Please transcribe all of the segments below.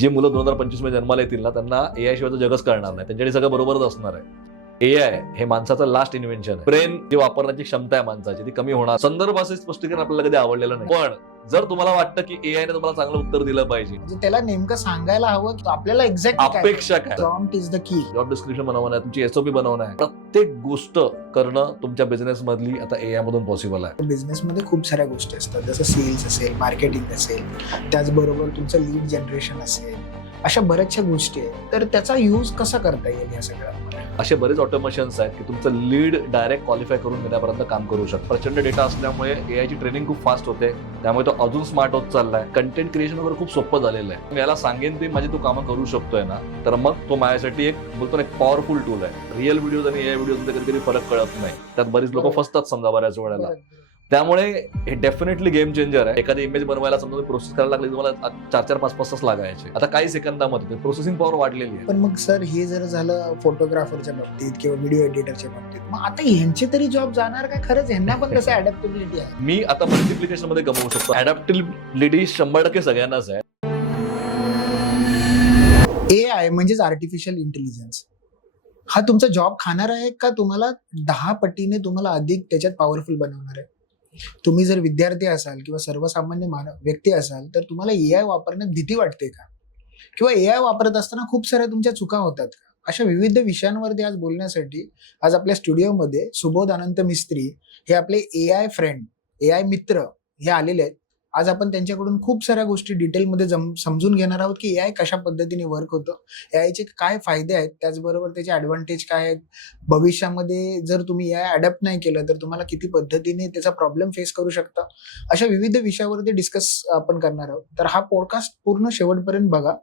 जे मुलं 2025 मध्ये जन्माला येतील ना त्यांना एआय शिवाय जगच कळणार नाही. त्यांच्याकडे सगळं बरोबरच असणार आहे. एआय हे माणसाचं लास्ट इन्व्हेन्शन आहे. ब्रेन जी वापरण्याची क्षमता आहे माणसाची ती कमी होणार. संदर्भाचे स्पष्टीकरण आपल्याला कधी आवडलेलं नाही. पण जर तुम्हाला वाटतं की एआय ने तुम्हाला चांगलं उत्तर दिलं पाहिजे, म्हणजे त्याला नेमकं सांगायला हवं की आपल्याला एक्झॅक्ट अपेक्षा काय, prompt is the key. Job description बनवणं आहे, तुमची एसओपी बनवणं आहे, प्रत्येक गोष्ट करणं तुमच्या बिझनेस मधली आता एआय मधून पॉसिबल आहे. बिझनेसमध्ये खूप साऱ्या गोष्टी असतात, जसं सेल्स असेल, मार्केटिंग असेल, त्याचबरोबर तुमचं लीड जनरेशन असेल, अशा बऱ्याचशा गोष्टी आहेत. तर त्याचा यूज कसा करता येईल या सगळ्या? असे बरेच ऑटोमेशन्स आहेत की तुमचं लीड डायरेक्ट क्वालिफाय करून घेण्यापर्यंत काम करू शकतं. प्रचंड डेटा असल्यामुळे एआयची ट्रेनिंग खूप फास्ट होते, त्यामुळे तो अजून स्मार्ट होत चाललाय. कंटेंट क्रिएशन वगैरे खूप सोपं झालेलं आहे. मी याला सांगेन ते माझी तू कामं करू शकतोय ना, तर मग तो माझ्यासाठी एक बोलतो ना एक पॉवरफुल टूल आहे. रिअल व्हिडिओज आणि एआय व्हिडिओज मध्ये कधी फरक कळत नाही. त्यात बरीच लोक फसतात समजा बऱ्याच वेळेला. त्यामुळे हे डेफिनेटली गेम चेंजर आहे. एखादी इमेज बनवायला समजा प्रोसेस करायला लागली तुम्हाला 4-4-5-5 तास लागायचे, आता काही सेकंदामध्ये प्रोसेसिंग पॉवर वाढलेली आहे. पण मग सर हे जर झालं फोटोग्राफरच्या बाबतीत किंवा व्हिडिओ एडिटरच्या बाबतीत, मग आता ह्यांचे तरी जॉब जाणार का? खरंच ह्यांना पण कसं अडॅप्टेबिलिटी आहे? मी आता मल्टिप्लिकेशन मध्ये गमवू शकतो. अडॅप्टेबिलिटी 100% सगळ्यांनाच आहे. एआय म्हणजेच आर्टिफिशियल इंटेलिजन्स हा तुमचा जॉब खाणार आहे का तुम्हाला 10 पटीने तुम्हाला अधिक त्याच्यात पॉवरफुल बनवणार आहे? तुम्ही जर विद्यार्थी असाल किंवा सर्वसामान्य व्यक्ती असाल तर तुम्हाला एआय वापरण्यात भीती वाटते का? किंवा एआय वापरत असताना खूप साऱ्या तुमच्या चुका होतात का? अशा विविध विषयांवरती आज बोलण्यासाठी आज आपल्या स्टुडिओमध्ये सुबोध अनंत मिस्त्री हे आपले एआय फ्रेंड, एआय मित्र हे आलेले आहेत. आज आपण त्यांच्याकडून खूप साऱ्या गोष्टी डिटेलमध्ये समजून घेणार आहोत की एआय कशा पद्धतीने वर्क होतं, एआयचे काय फायदे आहेत, त्याचबरोबर त्याचे ॲडव्हान्टेज काय आहेत, भविष्यामध्ये जर तुम्ही एआय अडॅप्ट नाही केलं तर तुम्हाला किती पद्धतीने त्याचा प्रॉब्लेम फेस करू शकता. अशा विविध विषयावरती डिस्कस आपण करणार आहोत. तर हा पॉडकास्ट पूर्ण शेवटपर्यंत बघा.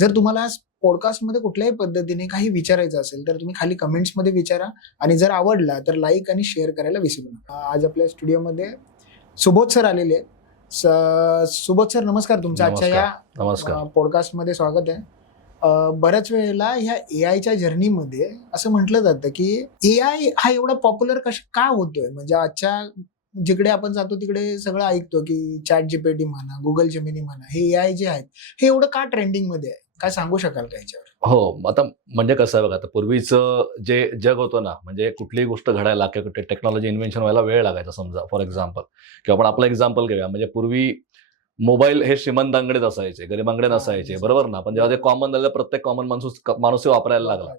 जर तुम्हाला आज पॉडकास्टमध्ये कुठल्याही पद्धतीने काही विचारायचं असेल तर तुम्ही खाली कमेंट्समध्ये विचारा आणि जर आवडला तर लाईक आणि शेअर करायला विसरू नका. आज आपल्या स्टुडिओमध्ये सुबोध सर आलेले आहेत. सुबोध सर नमस्कार, तुमचं आजच्या या पॉडकास्टमध्ये स्वागत आहे. बऱ्याच वेळेला ह्या एआयच्या जर्नीमध्ये असं म्हटलं जातं की एआय हा एवढा पॉप्युलर का होतोय? म्हणजे आजच्या जिकडे आपण जातो तिकडे सगळं ऐकतो की चॅट जीपीटी म्हणा, गुगल जेमिनी म्हणा, हे एआय जे आहेत हे एवढं का ट्रेंडिंग मध्ये आहे? काय सांगू शकाल का याच्यावर? हो, आता म्हणजे कसं आहे बघा, आता पूर्वीचं जे जग होतं ना, म्हणजे कुठलीही गोष्ट घडायला किंवा टेक्नॉलॉजी इन्व्हेन्शन व्हायला वेळ लागायचा. समजा फॉर एक्झाम्पल किंवा आपण आपलं एक्झाम्पल घेऊया, म्हणजे पूर्वी मोबाईल हे श्रीमंतांकडेच असायचे, गरिबांकडे नसायचे, बरोबर ना? पण जेव्हा ते कॉमन झालं प्रत्येक कॉमन माणूस वापरायला लागला.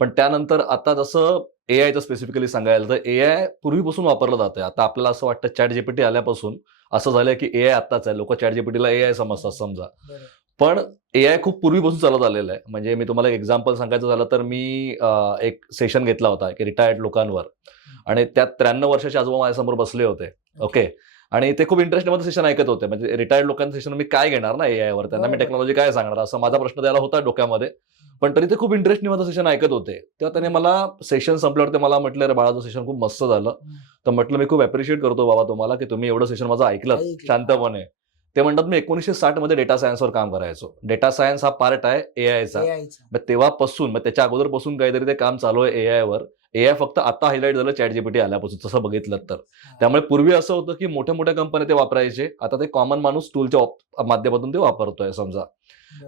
पण त्यानंतर आता जसं एआयचं स्पेसिफिकली सांगायला तर एआय पूर्वीपासून वापरलं जातंय. आता आपल्याला असं वाटतं चॅट जीपीटी आल्यापासून असं झालंय की एआय आत्ताच आहे. लोक चॅट जीपीटीला एआय समजतात समजा, पण एआय खूप पूर्वीपासून चालत आलेलं आहे. म्हणजे मी तुम्हाला एक एक्झाम्पल सांगायचं झालं तर मी एक सेशन घेतला होता की रिटायर्ड लोकांवर, आणि त्यात 93 वर्षाचे आजोबा माझ्यासमोर बसले होते. ओके, आणि ते खूप इंटरेस्टिंग सेशन ऐकत होते. म्हणजे रिटायर्ड लोकांचं सेशन मी काय घेणार ना एआयवर, त्यांना मी टेक्नॉलॉजी काय सांगणार असं माझा प्रश्न त्याला होता डोक्यामध्ये. पण तरी ते खूप इंटरेस्टिंग माझं सेशन ऐकत होते. तेव्हा त्याने मला सेशन संपल्यावर ते मला म्हटलं, रे बाळा सेशन खूप मस्त झालं. तर म्हटलं मी खूप अप्रिशिएट करतो बाबा तुम्हाला की तुम्ही एवढं सेशन माझं ऐकलं शांतपणे. ते म्हणतात मी 1960 मध्ये डेटा सायन्सवर काम करायचो. डेटा सायन्स हा पार्ट आहे एआयचा. मग तेव्हापासून, मग त्याच्या अगोदरपासून काहीतरी ते काम चालू आहे एआयवर. एआय फक्त आता हायलाइट झालं चॅट जीपीटी आल्यापासून, तसं बघितलं तर. त्यामुळे पूर्वी असं होतं की मोठ्या मोठ्या कंपन्या ते वापरायचे, आता ते कॉमन माणूस टूलच्या माध्यमातून ते वापरतोय. समजा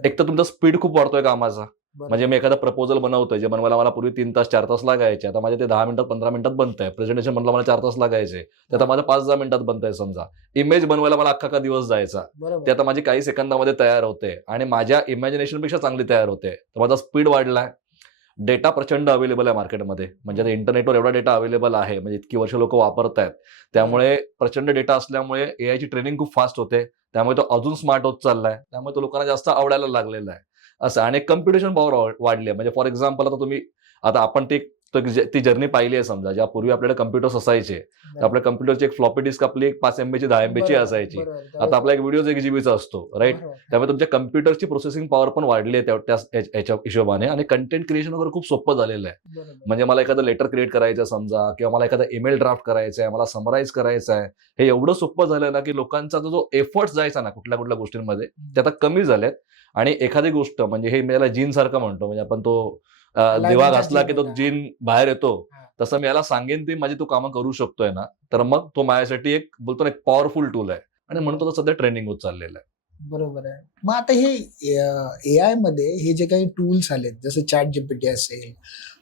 एक तर तुमचा स्पीड खूप वाढतोय कामाचा. म्हणजे मी एखादा प्रपोजल बनवतोय, जे बनवायला मला पूर्वी 3 तास 4 तास लागायचे, आता माझे ते 10 मिनिटात 15 मिनिटात बनतंय. प्रेझेंटेशन बनला मला 4 तास लागायचे, ते आता माझं 5-10 मिनिटात बनतंय. समजा इमेज बनवायला मला अख्खा दिवस जायचा, ते आता माझी काही सेकंदामध्ये तयार होते आणि माझ्या इमॅजिनेशन पेक्षा चांगली तयार होते. तर माझा स्पीड वाढलाय. डेटा प्रचंड अवेलेबल आहे मार्केटमध्ये. म्हणजे इंटरनेटवर एवढा डेटा अवेलेबल आहे, म्हणजे इतकी वर्ष लोक वापरतायत. त्यामुळे प्रचंड डेटा असल्यामुळे एआयची ट्रेनिंग खूप फास्ट होते, त्यामुळे तो अजून स्मार्ट होत चाललाय. त्यामुळे तो लोकांना जास्त आवडायला लागलेला आहे असं. आणि कम्प्युटेशन पॉवर वाढली आहे. म्हणजे फॉर एक्झाम्पल आता आपण ती जर्नी पाहिली आहे. समजा ज्या पूर्वी आपल्याकडे कम्प्युटर्स असायचे, तर आपल्या कम्प्युटरची एक फ्लॉपी डिस्क आपली 5 MB ची 10 MB ची असायची. आता आपला एक व्हिडिओ 1 GB चा असतो, राईट? त्यामुळे तुमच्या कम्प्युटरची प्रोसेसिंग पॉवर पण वाढली आहे याच्या हिशोबाने, आणि कंटेंट क्रिएशन वगैरे खूप सोपं झालेलं आहे. म्हणजे मला एखादं लेटर क्रिएट करायचं समजा, किंवा मला एखादा ईमेल ड्राफ्ट करायचा आहे, मला समराईज करायचं आहे, हे एवढं सोपं झालं ना की लोकांचा जो एफर्ट्स जायचा ना कुठल्या कुठल्या गोष्टींमध्ये, ते आता कमी झालेत. आणि एखादी गोष्ट म्हणजे हे मी याला जीन सारखं म्हणतो, म्हणजे आपण तो दिवा घासला की तो जीन बाहेर येतो, तसं मी याला सांगेन ती माझी तू कामं करू शकतोय ना, तर मग तो माझ्यासाठी एक बोलतो ना एक पॉवरफुल टूल आहे. आणि म्हणून तो सध्या ट्रेंडिंग होत चाललेला आहे. बरोबर आहे. मग आता हे AI मध्ये हे जे काही टूल्स आलेत, जसं ChatGPT असेल,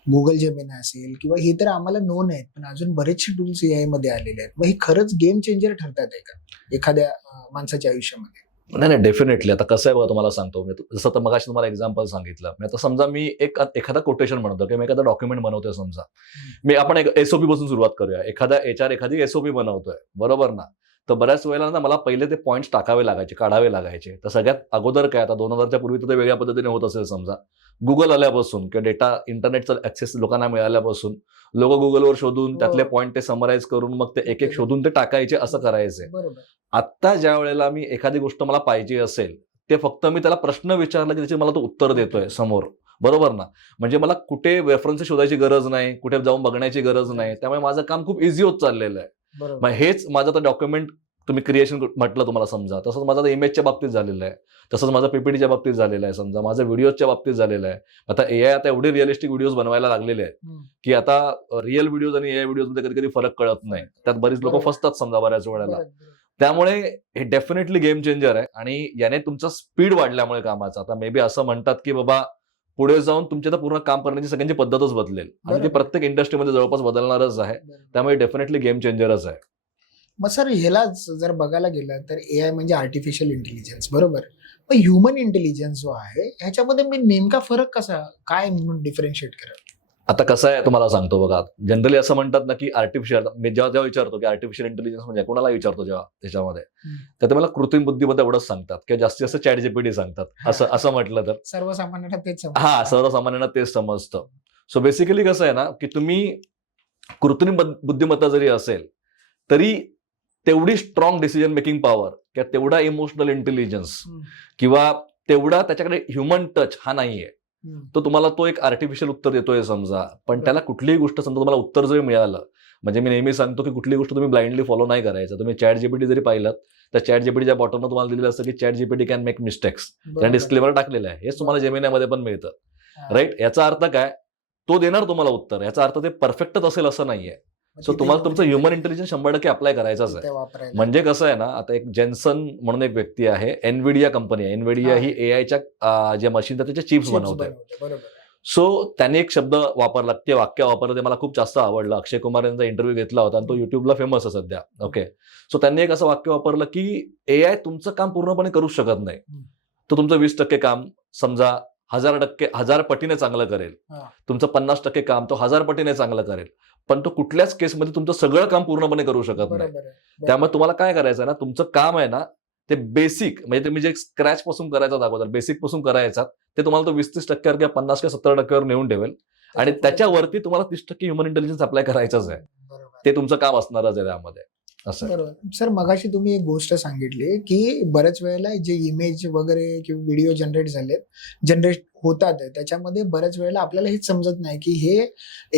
Google Gemini असेल किंवा हे तर आम्हाला नोन आहेत, पण अजून बरेचसे टूल्स AI मध्ये आलेले आहेत. मग हे खरंच गेम चेंजर ठरतात आहे का एखाद्या माणसाच्या आयुष्यामध्ये? नाही नाही, डेफिनेटली. आता कसं आहे बघा, तुम्हाला सांगतो मी. जसं तर मगाशी तुम्हाला एक्झाम्पल सांगितलं मी. आता समजा मी एखादा कोटेशन बनवतो किंवा मी एखादा डॉक्युमेंट बनवतोय समजा. आपण एक एसओपी पासून सुरुवात करूया. एखादी एसओपी बनवतोय, बरोबर ना? तर बऱ्याच वेळेला ना मला पहिले ते पॉइंट्स टाकावे लागायचे, काढावे लागायचे. तर सगळ्यात अगोदर काय, आता 2000च्या पूर्वी तर ते वेगळ्या पद्धतीने होत असेल समजा. Google आल्यापासून किंवा इंटरनेटचा ऍक्सेस लोकांना मिळाल्यापासून लोक Googleवर शोधून त्यातले हो. पॉइंट ते समराईज करून मग ते एक शोधून ते टाकायचे, असं करायचे. बरोबर. आत्ता ज्या वेळेला मी एखादी गोष्ट मला पाहिजे असेल, ते फक्त मी त्याला प्रश्न विचारला की त्याचे मला तो उत्तर देतोय समोर. बरोबर ना? म्हणजे मला कुठे रेफरन्सेस शोधायची गरज नाही, कुठे जाऊन बघण्याची गरज नाही. त्यामुळे माझं काम खूप इझी होत चाललेलं आहे. मग बरोबर. हेच माझं आता डॉक्युमेंट तुम्ही क्रिएशन म्हटलं तुम्हाला समजा, तसंच माझं आता इमेजच्या बाबतीत झालेलं आहे. तसंच माझं पीपीटीच्या बाबतीत झालेलं आहे समजा, माझं व्हिडिओच्या बाबतीत झालेलं आहे. आता एआय आता एवढे रिअलिस्टिक व्हिडिओज बनवायला लागलेले आहेत हम्म. की आता रिअल व्हिडिओज आणि एआय व्हिडिओज मध्ये कधी कधी फरक कळत नाही. त्यात बरीच लोक बरोबर. फसतात समजा बऱ्याच वेळेला. बरोबर. त्यामुळे हे डेफिनेटली गेम चेंजर आहे आणि याने तुमचा स्पीड वाढल्यामुळे कामाचा, आता मे बी असं म्हणतात की बाबा पुढे जाऊन तुमच्या तर पूर्ण काम करण्याची सगळ्यांची पद्धतच बदलेल आणि ती बरोबर. प्रत्येक इंडस्ट्रीमध्ये जवळपास बदलणारच आहे. बरोबर. त्यामुळे डेफिनेटली गेम चेंजरच आहे. मग सर ह्यालाच जर बघायला गेलं तर AI म्हणजे आर्टिफिशियल इंटेलिजन्स, बरोबर. पण ह्युमन इंटेलिजन्स जो आहे ह्याच्यामध्ये मी नेमका फरक कसा काय म्हणून डिफरन्शिएट करेल? आता कसं आहे तुम्हाला सांगतो बघा, जनरली असं म्हणतात ना की आर्टिफिशियल, मी जेव्हा जेव्हा विचारतो की आर्टिफिशियल इंटेलिजन्स म्हणजे कोणाला विचारतो जेव्हा त्याच्यामध्ये, तर ते मला कृत्रिम बुद्धिमत्ता एवढंच सांगतात किंवा जास्तीत जास्त ChatGPT सांगतात. असं असं म्हटलं तर सर्वसामान्यांना तेच समजतं. हा, सर्वसामान्यांना तेच समजतं. सो बेसिकली कसं आहे ना की तुम्ही कृत्रिम बुद्धिमत्ता जरी असेल तरी तेवढी स्ट्रॉंग डिसिजन मेकिंग पॉवर किंवा तेवढा इमोशनल इंटेलिजन्स किंवा तेवढा त्याच्याकडे ह्युमन टच हा नाहीये. तो तुम्हाला तो एक आर्टिफिशियल उत्तर देतोय समजा, पण त्याला कुठलीही गोष्ट समजा तुम्हाला उत्तर जरी मिळालं, म्हणजे मी नेहमी सांगतो की कुठली गोष्ट तुम्ही ब्लाइंडली फॉलो नाही करायचं. तुम्ही ChatGPT जरी पाहिलं तर ChatGPTच्या बॉटमला तुम्हाला दिलेलं असतं की ChatGPT कॅन मेक मिस्टेक्स. त्याने डिस्क्लेमर टाकलेलं आहे. हेच तुम्हाला जेमिनामध्ये पण मिळतं, राईट? याचा अर्थ काय, तो देणार तुम्हाला उत्तर, याचा अर्थ ते परफेक्टच असेल असं नाहीये. सो तुम्हाला तुमचं ह्युमन इंटेलिजन्स 100% अप्लाय करायचंच आहे. म्हणजे कसं आहे ना, आता एक जेन्सन म्हणून एक व्यक्ती आहे, एनविडिया कंपनी आहे. एनविडिया ही एआयच्या ज्या मशीन त्याच्या चिप्स बनवते. बरोबर. सो त्यांनी एक शब्द वापरला, ते वाक्य वापरलं, ते मला खूप जास्त आवडलं. अक्षय कुमार यांचा इंटरव्ह्यू घेतला होता आणि तो युट्यूबला फेमस आहे सध्या. ओके. सो त्यांनी एक असं वाक्य वापरलं की एआय तुमचं काम पूर्णपणे करू शकत नाही. तो तुमचं 20% काम समजा 1000 पटीने चांगलं करेल. तुमचं 50% काम तो 1000 पटीने चांगलं करेल. पण तो कुठल्याच केसमध्ये तुमचं सगळं काम पूर्णपणे करू शकत नाही. त्यामुळे तुम्हाला काय करायचं ना, तुमचं काम आहे ना ते बेसिक, म्हणजे तुम्ही जे स्क्रॅच पासून करायचं अगोदर, बेसिक पासून करायचा, ते तुम्हाला तो 20-30% किंवा 50 किंवा 70% नेऊन ठेवेल आणि त्याच्यावरती तुम्हाला 30% ह्युमन इंटेलिजन्स अप्लाय करायचंच आहे. ते तुमचं काम असणारच आहे त्यामध्ये. असं. बरोबर. सर मगाशी तुम्ही एक गोष्ट सांगितली की बऱ्याच वेळेला जे इमेज वगैरे किंवा व्हिडिओ जनरेट होतात त्याच्यामध्ये बऱ्याच वेळेला आपल्याला हेच समजत नाही की हे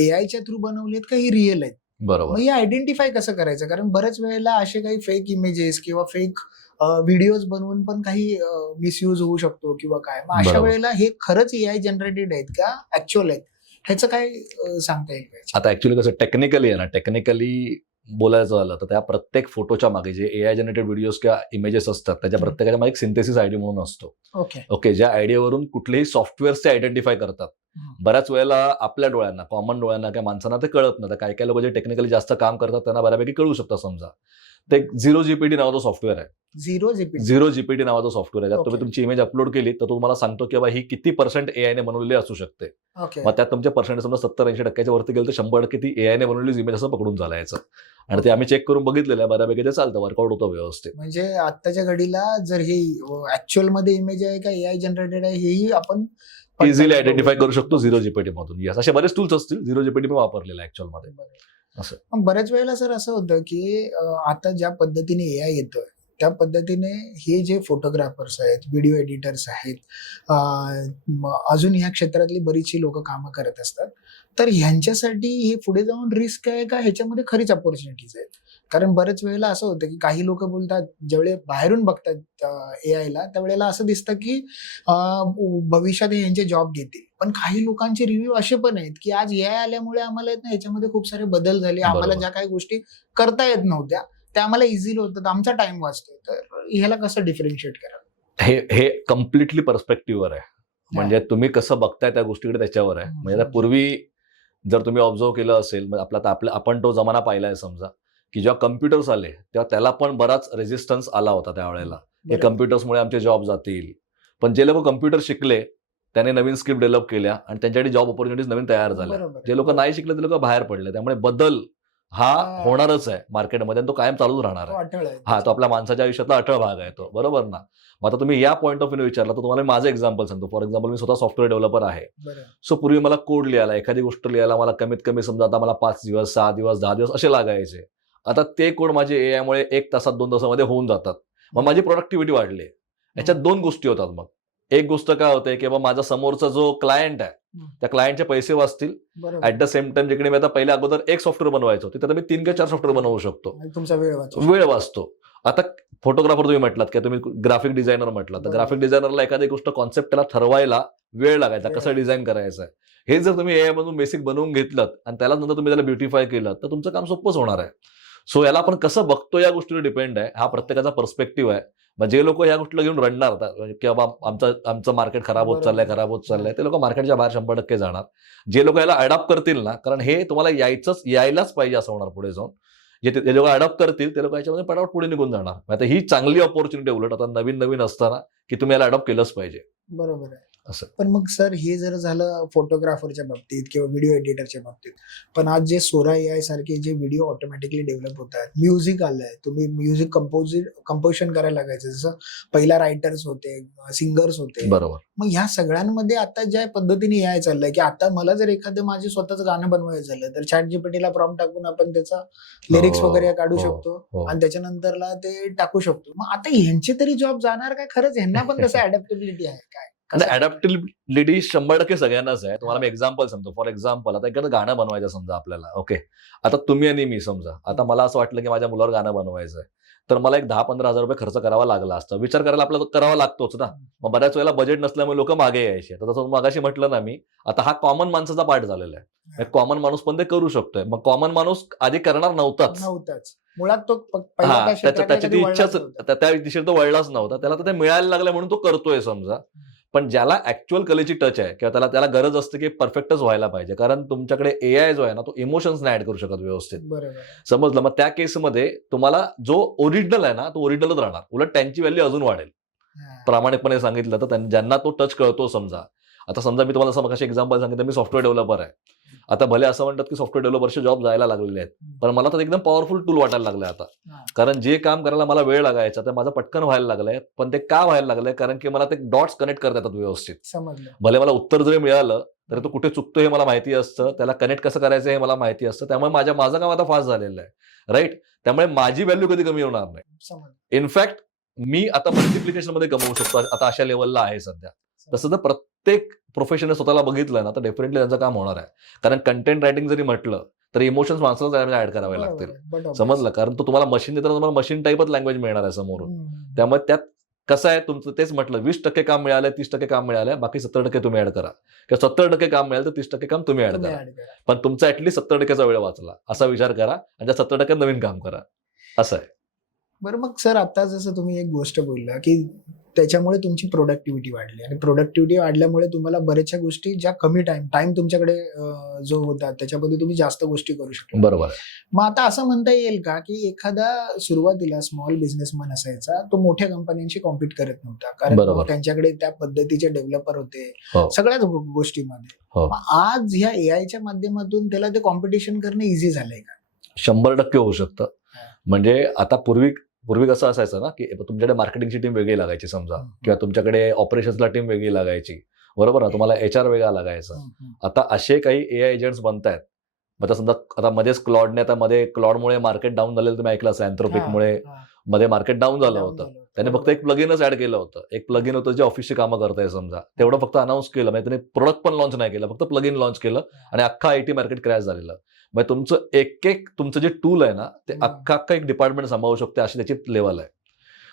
एआयच्या थ्रू बनवलेत का ही रिअल आहेत. बरोबर. मग हे आयडेंटिफाय कसं करायचं? कारण बऱ्याच वेळेला असे काही फेक इमेजेस किंवा फेक व्हिडिओज बनवून पण काही मिसयूज होऊ शकतो किंवा काय. मग अशा बरोबर. वेळेला हे खरंच एआय जनरेटेड आहेत का ऍक्च्युअल आहेत, ह्याचं काय सांगता येईल का? आता ऍक्च्युअली कसं टेक्निकली आहे ना, टेक्निकली बोलायचं झालं तर त्या प्रत्येक फोटोच्या मागे जे एआय जनरेटेड व्हिडिओज किंवा इमेजेस असतात त्याच्या प्रत्येकाच्या मागे एक सिंथेसिस आयडी म्हणून असतो. ओके. ज्या आयडियावरून कुठलेही सॉफ्टवेअर्स ते आयडेंटिफाय करतात. बऱ्याच वेळेला आपल्या डोळ्यांना, कॉमन डोळ्यांना किंवा माणसांना ते कळत नाही. काही काही लोक जे टेक्निकली जास्त काम करतात त्यांना बऱ्यापैकी कळू शकतं. समजा ते झिरो जीपीटी नावाचं सॉफ्टवेअर आहे. झिरो जीपीटी नावाचं सॉफ्टवेअर आहे. त्यात तुम्ही तुमची इमेज अपलोड केली तर तुम्हाला सांगतो की बाबा ही किती % एआयने बनवलेली असू शकते. मग त्यात तुमच्या पर्सेंटेज समजा 70-80% वरती गेलं तर 100% ती एआयने बनवलेली इमेज असं पकडून चालायचं. आणि ते आम्ही चेक करून बघितलेलं आहे, बऱ्यापैकी ते चालतं, वर्कआउट होतं व्यवस्थित. म्हणजे आत्ताच्या घडीला जर हे ऍक्च्युअल मध्ये इमेज आहे का एआय जनरेटेड आहे हेही आपण इझिली आयडेंटिफाय करू शकतो झिरो जीपीटी मधून. यस, असे बरेच टूल्स असतील. झिरो जीपीटी मी वापरलेला ऍक्च्युअल मध्ये. असं बऱ्याच वेळेला सर असं होतं की आता ज्या पद्धतीने एआय येतोय त्या पद्धतीने हे जे फोटोग्राफर्स आहेत, व्हिडिओ एडिटर्स आहेत, अजून ह्या क्षेत्रातली बरीचशी लोक कामं करत असतात, तर ह्यांच्यासाठी हे पुढे जाऊन रिस्क आहे का ह्याच्यामध्ये खरीच अपॉर्च्युनिटीज आहेत? कारण बऱ्याच वेळेला असं होतं की काही लोक बोलतात, ज्यावेळे बाहेरून बघतात एआयला त्यावेळेला असं दिसतं की भविष्यात हे यांचे जॉब घेतील. पण काही लोकांचे रिव्ह्यू असे पण आहेत की आज एआय आल्यामुळे आम्हाला ह्याच्यामध्ये खूप सारे बदल झाले, आम्हाला ज्या काही गोष्टी करता येत नव्हत्या त्या आम्हाला इझिली होतात, आमचा टाइम वाचतोय. तर ह्याला कसं डिफरन्शिएट करावं? हे हे कम्प्लिटली पर्स्पेक्टिव्हवर आहे. म्हणजे तुम्ही कसं बघताय त्या गोष्टीकडे त्याच्यावर आहे. म्हणजे आता पूर्वी जर तुम्ही ऑब्झर्व केलं असेल, आपण तो जमाना पाहिलाय समजा, की जेव्हा कम्प्युटर्स आले तेव्हा त्याला पण बराच रेजिस्टन्स आला होता त्यावेळेला, की बरोबर. कम्प्युटर्समुळे आमचे जॉब जातील. पण जे लोक कम्प्युटर शिकले त्याने नवीन स्किल डेव्हलप केल्या आणि त्यांच्यासाठी जॉब ऑपॉर्च्युनिटीज नवीन तयार झाल्या. बरोबर. जे लोक नाही शिकले ते लोक बाहेर पडले. त्यामुळे बदल हा होणारच आहे मार्केटमध्ये आणि तो कायम चालूच राहणार तो आहे. अटळ आहे. हा, तो आपल्या माणसाच्या आयुष्यातला अटळ भाग आहे तो, बरोबर ना. मग आता तुम्ही या पॉईंट ऑफ व्ह्यू विचारला तर तुम्हाला मी माझं एक्झाम्पल सांगतो. फॉर एक्झाम्पल, मी स्वतः सॉफ्टवेअर डेव्हलपर आहे. बरं. सो पूर्वी मला कोड लिहायला, एखादी गोष्ट लिहायला मला कमीत कमी समजा आता मला 5 दिवस, 6 दिवस, 10 दिवस असे लागायचे. आता ते कोड माझे AI मुळे 1 तासात 2 तासामध्ये होऊन जातात. मग माझी प्रोडक्टिव्हिटी वाढली. याच्यात 2 गोष्टी होतात. मग एक गोष्ट काय होते की बाबा माझा समोरचा जो क्लायंट आहे त्या क्लायंटचे पैसे वाचतील. बरोबर. ऍट द सेम टाइम जिकडे मी आता पहिल्या अगोदर एक सॉफ्टवेअर बनवायचो तिथे मी 3 किंवा 4 सॉफ्टवेअर बनवू शकतो. आणि तुमचा वेळ वाचतो. वेळ वाचतो. आता फोटोग्राफर तुम्ही म्हटलात किंवा तुम्ही ग्राफिक डिझायनर म्हटलात, तर बरोबर. ग्राफिक डिझायनरला एखादी गोष्ट कॉन्सेप्ट त्याला ठरवायला वेळ लागायचा, वेळ कसं डिझाईन करायचं आहे. हे जर तुम्ही AI मधून बेसिक बनवून घेतलं आणि त्याला नंतर तुम्ही त्याला ब्युटिफाय केलं तर तुमचं काम सोपंच होणार आहे. सो याला आपण कसं बघतो या गोष्टीवर डिपेंड आहे. हा प्रत्येकाचा पर्स्पेक्टिव्ह आहे. मग जे लोक या गोष्टीला घेऊन रडणार की बाबा आमचं मार्केट खराब होत चाललंय, खराब होत चाललंय, ते लोक मार्केटच्या बाहेर 100% जाणार. जे लोक याला अडॉप्ट करतील ना, कारण हे तुम्हाला यायलाच पाहिजे असं होणार पुढे जाऊन. जे लोक अडॉप्ट करतील ते लोक याच्यामध्ये पटापट पुढे निघून जाणार. आता ही चांगली ऑपॉर्च्युनिटी उलट आता नवीन असताना की तुम्ही याला अडॉप्ट केलंच पाहिजे बरोबर आहे. असं. पण मग सर हे जर झालं फोटोग्राफरच्या बाबतीत किंवा व्हिडिओ एडिटरच्या बाबतीत, पण आज जे सोरा AI सारखे जे व्हिडिओ ऑटोमॅटिकली डेव्हलप होत आहेत, म्युझिक आलंय, तुम्ही म्युझिक कंपोजिशन करायला लागायचं, जसं पहिला रायटर्स होते, सिंगर्स होते. बरोबर. मग ह्या सगळ्यांमध्ये आता ज्या पद्धतीने AI चाललंय की आता मला जर एखादं माझे स्वतःच गाणं बनवायचं झालं तर ChatGPT ला प्रॉम्प्ट टाकून आपण त्याचा लिरिक्स वगैरे काढू शकतो आणि त्याच्यानंतरला ते टाकू शकतो. मग आता ह्यांचे तरी जॉब जाणार काय? खरंच ह्यांना पण तसं अडॅप्टेबिलिटी आहे काय? अडॅप्टेबिलिटी 100% सगळ्यांनाच आहे. तुम्हाला मी एक्झाम्पल सांगतो. फॉर एक्झाम्पल, आता एखादं गाणं बनवायचं समजा आपल्याला, ओके. आता तुम्ही आणि मी समजा, आता मला असं वाटलं की माझ्या मुलावर गाणं बनवायचं आहे, तर मला एक 10-15 हजार रुपये खर्च करावा लागला असता. विचार करायला आपल्याला करावा लागतोच ना. मग बऱ्याच वेळेला बजेट नसल्यामुळे लोक मागे यायचे. तर तसं मगाशी म्हटलं ना मी, आता हा कॉमन माणसाचा पार्ट झालेला आहे. कॉमन माणूस पण ते करू शकतोय. मग कॉमन माणूस आधी करणार नव्हताच. मुळात तो त्याची ती इच्छाच, त्या दिशेने तो वळलाच नव्हता. त्याला तर ते मिळायला लागलं म्हणून तो करतोय समजा. पण ज्याला ऍक्च्युअल कलेची टच आहे किंवा त्याला गरज असते की परफेक्टच व्हायला पाहिजे, कारण तुमच्याकडे AI जो आहे ना तो इमोशन्स नाही ऍड करू शकत व्यवस्थित. समजलं. मग त्या केसमध्ये तुम्हाला जो ओरिजिनल आहे ना तो ओरिजिनलच राहणार. उलट त्यांची व्हॅल्यू अजून वाढेल. प्रामाणिकपणे सांगितलं तर ज्यांना तो टच कळतो समजा. आता समजा मी तुम्हाला असं एक्झाम्पल सांगितलं, मी सॉफ्टवेअर डेव्हलपर आहे. आता भले असं म्हणतात की सॉफ्टवेअर डेव्हलपरचे जॉब जायला लागलेले आहेत, पण मला तर एकदम पॉवरफुल टूल वाटायला लागलं आता. कारण जे काम करायला मला वेळ लागायचा ते माझं पटकन व्हायला लागलंय. पण ते का व्हायला लागलंय? कारण की मला ते डॉट्स कनेक्ट करता येतात व्यवस्थित. समजलं. भले मला उत्तर जरी मिळालं तरी तो कुठे चुकतो हे मला माहिती असतं, त्याला कनेक्ट कसं करायचं हे मला माहिती असतं. त्यामुळे माझं काम आता फास्ट झालेलं आहे, राईट. त्यामुळे माझी व्हॅल्यू कधी कमी होणार नाही. इनफॅक्ट मी आता मल्टिप्लिकेशन मध्ये कमवू शकतो, आता अशा लेवलला आहे सध्या. तसं जर प्रत्येक प्रोफेशनने स्वतःला बघितलं ना तर डेफिनेटली त्यांचं काम होणार आहे. कारण कंटेंट रायटिंग जरी म्हटलं तर इमोशन्स माणसाला ऍड करावे लागतील. समजलं. कारण तो तुम्हाला मशीन देताना तुम्हाला मशीन टाईपच लँग्वेज मिळणार आहे समोरून. त्यामुळे त्यात कसं आहे, तुमचं तेच म्हटलं, 20% काम मिळालं, 30% काम मिळालं, बाकी 70% तुम्ही ऍड करा. किंवा 70% काम मिळालं तर 30% काम तुम्ही ऍड करा. पण तुमचा ऍटलीस्ट 70%चा वेळ वाचला असा विचार करा आणि त्या 70% नवीन काम करा. असं आहे. बरं, मग सर आता जसं तुम्ही एक गोष्ट बोलला की त्याच्यामुळे तुमची प्रोडक्टिव्हिटी वाढली आणि प्रोडक्टिव्हिटी वाढल्यामुळे तुम्हाला बऱ्याचशा गोष्टी ज्या कमी टाइम तुमच्याकडे जो होता त्याच्यामध्ये तुम्ही जास्त गोष्टी करू शकता. बरोबर. मग आता असं म्हणता येईल का की एखादा सुरुवातीला स्मॉल बिझनेसमॅन असायचा, तो मोठ्या कंपन्यांशी कॉम्पिट करत नव्हता, कारण त्यांच्याकडे त्या पद्धतीचे डेव्हलपर होते सगळ्याच गोष्टीमध्ये. आज ह्या AIच्या माध्यमातून त्याला ते कॉम्पिटिशन करणं इझी झालंय का? 100% होऊ शकतं. म्हणजे आता पूर्वी कसं असायचं ना की तुमच्याकडे मार्केटिंगची टीम वेगळी लागायची समजा, किंवा तुमच्याकडे ऑपरेशन्सला टीम वेगळी लागायची, बरोबर ना. तुम्हाला HR वेगळा लागायचा. आता असे काही AI एजंट्स बनतायत. आता समजा आता मध्येच क्लॉडमुळे मार्केट डाऊन झालेलं तुम्ही ऐकलं असेल. अँथ्रोपिकमुळे मध्ये मार्केट डाऊन झालं होतं. त्याने फक्त एक प्लगइनच ऍड केलं होतं. एक प्लगइन होतं जे ऑफिसची कामं करताय समजा, तेवढं फक्त अनाऊन्स केलं. म्हणजे त्याने प्रोडक्ट पण लॉन्च नाही केलं, फक्त प्लगइन लॉन्च केलं आणि अख्खा IT मार्केट क्रॅश झालेलं. मग तुमचं जे टूल आहे ना ते अख्खा एक डिपार्टमेंट सांभाळू शकते अशी त्याची लेवल आहे.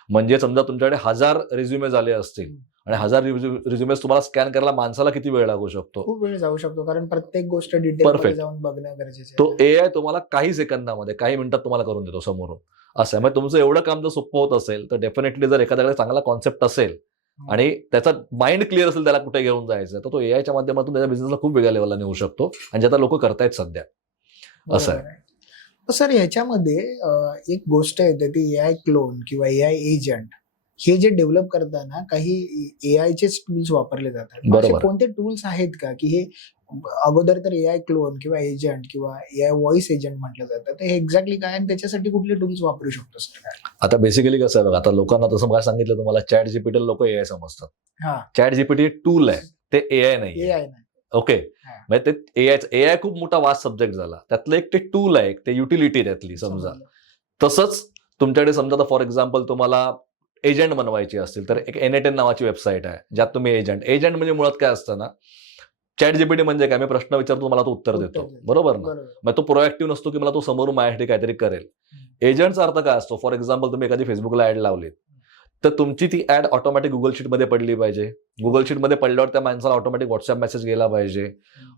म्हणजे समजा तुमच्याकडे 1000 रिझ्युमे आले असतील आणि 1000 रिझ्युमेस तुम्हाला स्कॅन करायला माणसाला किती वेळ लागू शकतो? खूप वेळ जाऊ शकतो, कारण प्रत्येक गोष्ट डिटेलमध्ये जाऊन बघणं गरजेचं आहे. तो AI तुम्हाला काही सेकंदामध्ये, काही मिनिटात तुम्हाला करून देतो समोरून. असं आहे. मग तुमचं एवढं काम जर सोपं होत असेल तर डेफिनेटली जर एखाद्याकडे चांगला कॉन्सेप्ट असेल आणि त्याचा माइंड क्लिअर असेल त्याला कुठे घेऊन जायचं तर तो एआयच्या माध्यमातून त्याच्या बिझनेसला खूप वेगळ्या लेवलला नेऊ शकतो आणि ज्यात लोक करतायत सध्या. असं आहे. बरोबर आहे. सर ह्याच्यामध्ये एक गोष्ट येते ती एआय क्लोन किंवा एआय एजंट हे जे डेव्हलप करताना काही एआयचे टूल्स वापरले जातात. मग असे बरोबर. कोणते टूल्स आहेत का की हे अगोदर तर एआय क्लोन किंवा एजंट किंवा एआय व्हॉइस एजंट म्हटलं जातं तर हे एक्झॅक्टली काय आणि त्याच्यासाठी कुठले टूल्स वापरू शकतो सर काय? आता बेसिकली कसं आहे बघा, आता लोकांना तसं काय सांगितलं तुम्हाला, चॅट जीपीटी लोक एआय समजतात. हा, चॅट जीपीटी टूल आहे, ते एआय नाही. एआय नाही. ओके, हा. म्हणजे ते एआय खूप मोठा वास्ट सब्जेक्ट झाला. त्यातलं एक ते टूल आहे, ते युटिलिटी त्यातली समजा. समजलं. तसंच तुमच्याकडे समजा फॉर एक्झाम्पल तुम्हाला एजंट बनवायची असतील तर एक N8N नावाची वेबसाईट आहे ज्यात तुम्ही एजंट म्हणजे मुळात काय असतं ना, चॅट जीपीटी म्हणजे काय, मी प्रश्न विचारतो मला तो उत्तर देतो, बरोबर ना. बरोबर. मग तो प्रोएक्टिव्ह नसतो की मला तो समोरून माझ्यासाठी काहीतरी करेल. एजंटचा अर्थ काय असतो, फॉर एक्झाम्पल तुम्ही एखादी फेसबुकला ऍड लावली तर तुमची ती ऍड ऑटोमॅटिक गुगल शीटमध्ये पडली पाहिजे. गुगल शीटमध्ये पडल्यावर त्या माणसाला ऑटोमॅटिक व्हॉट्सअप मेसेज गेला पाहिजे.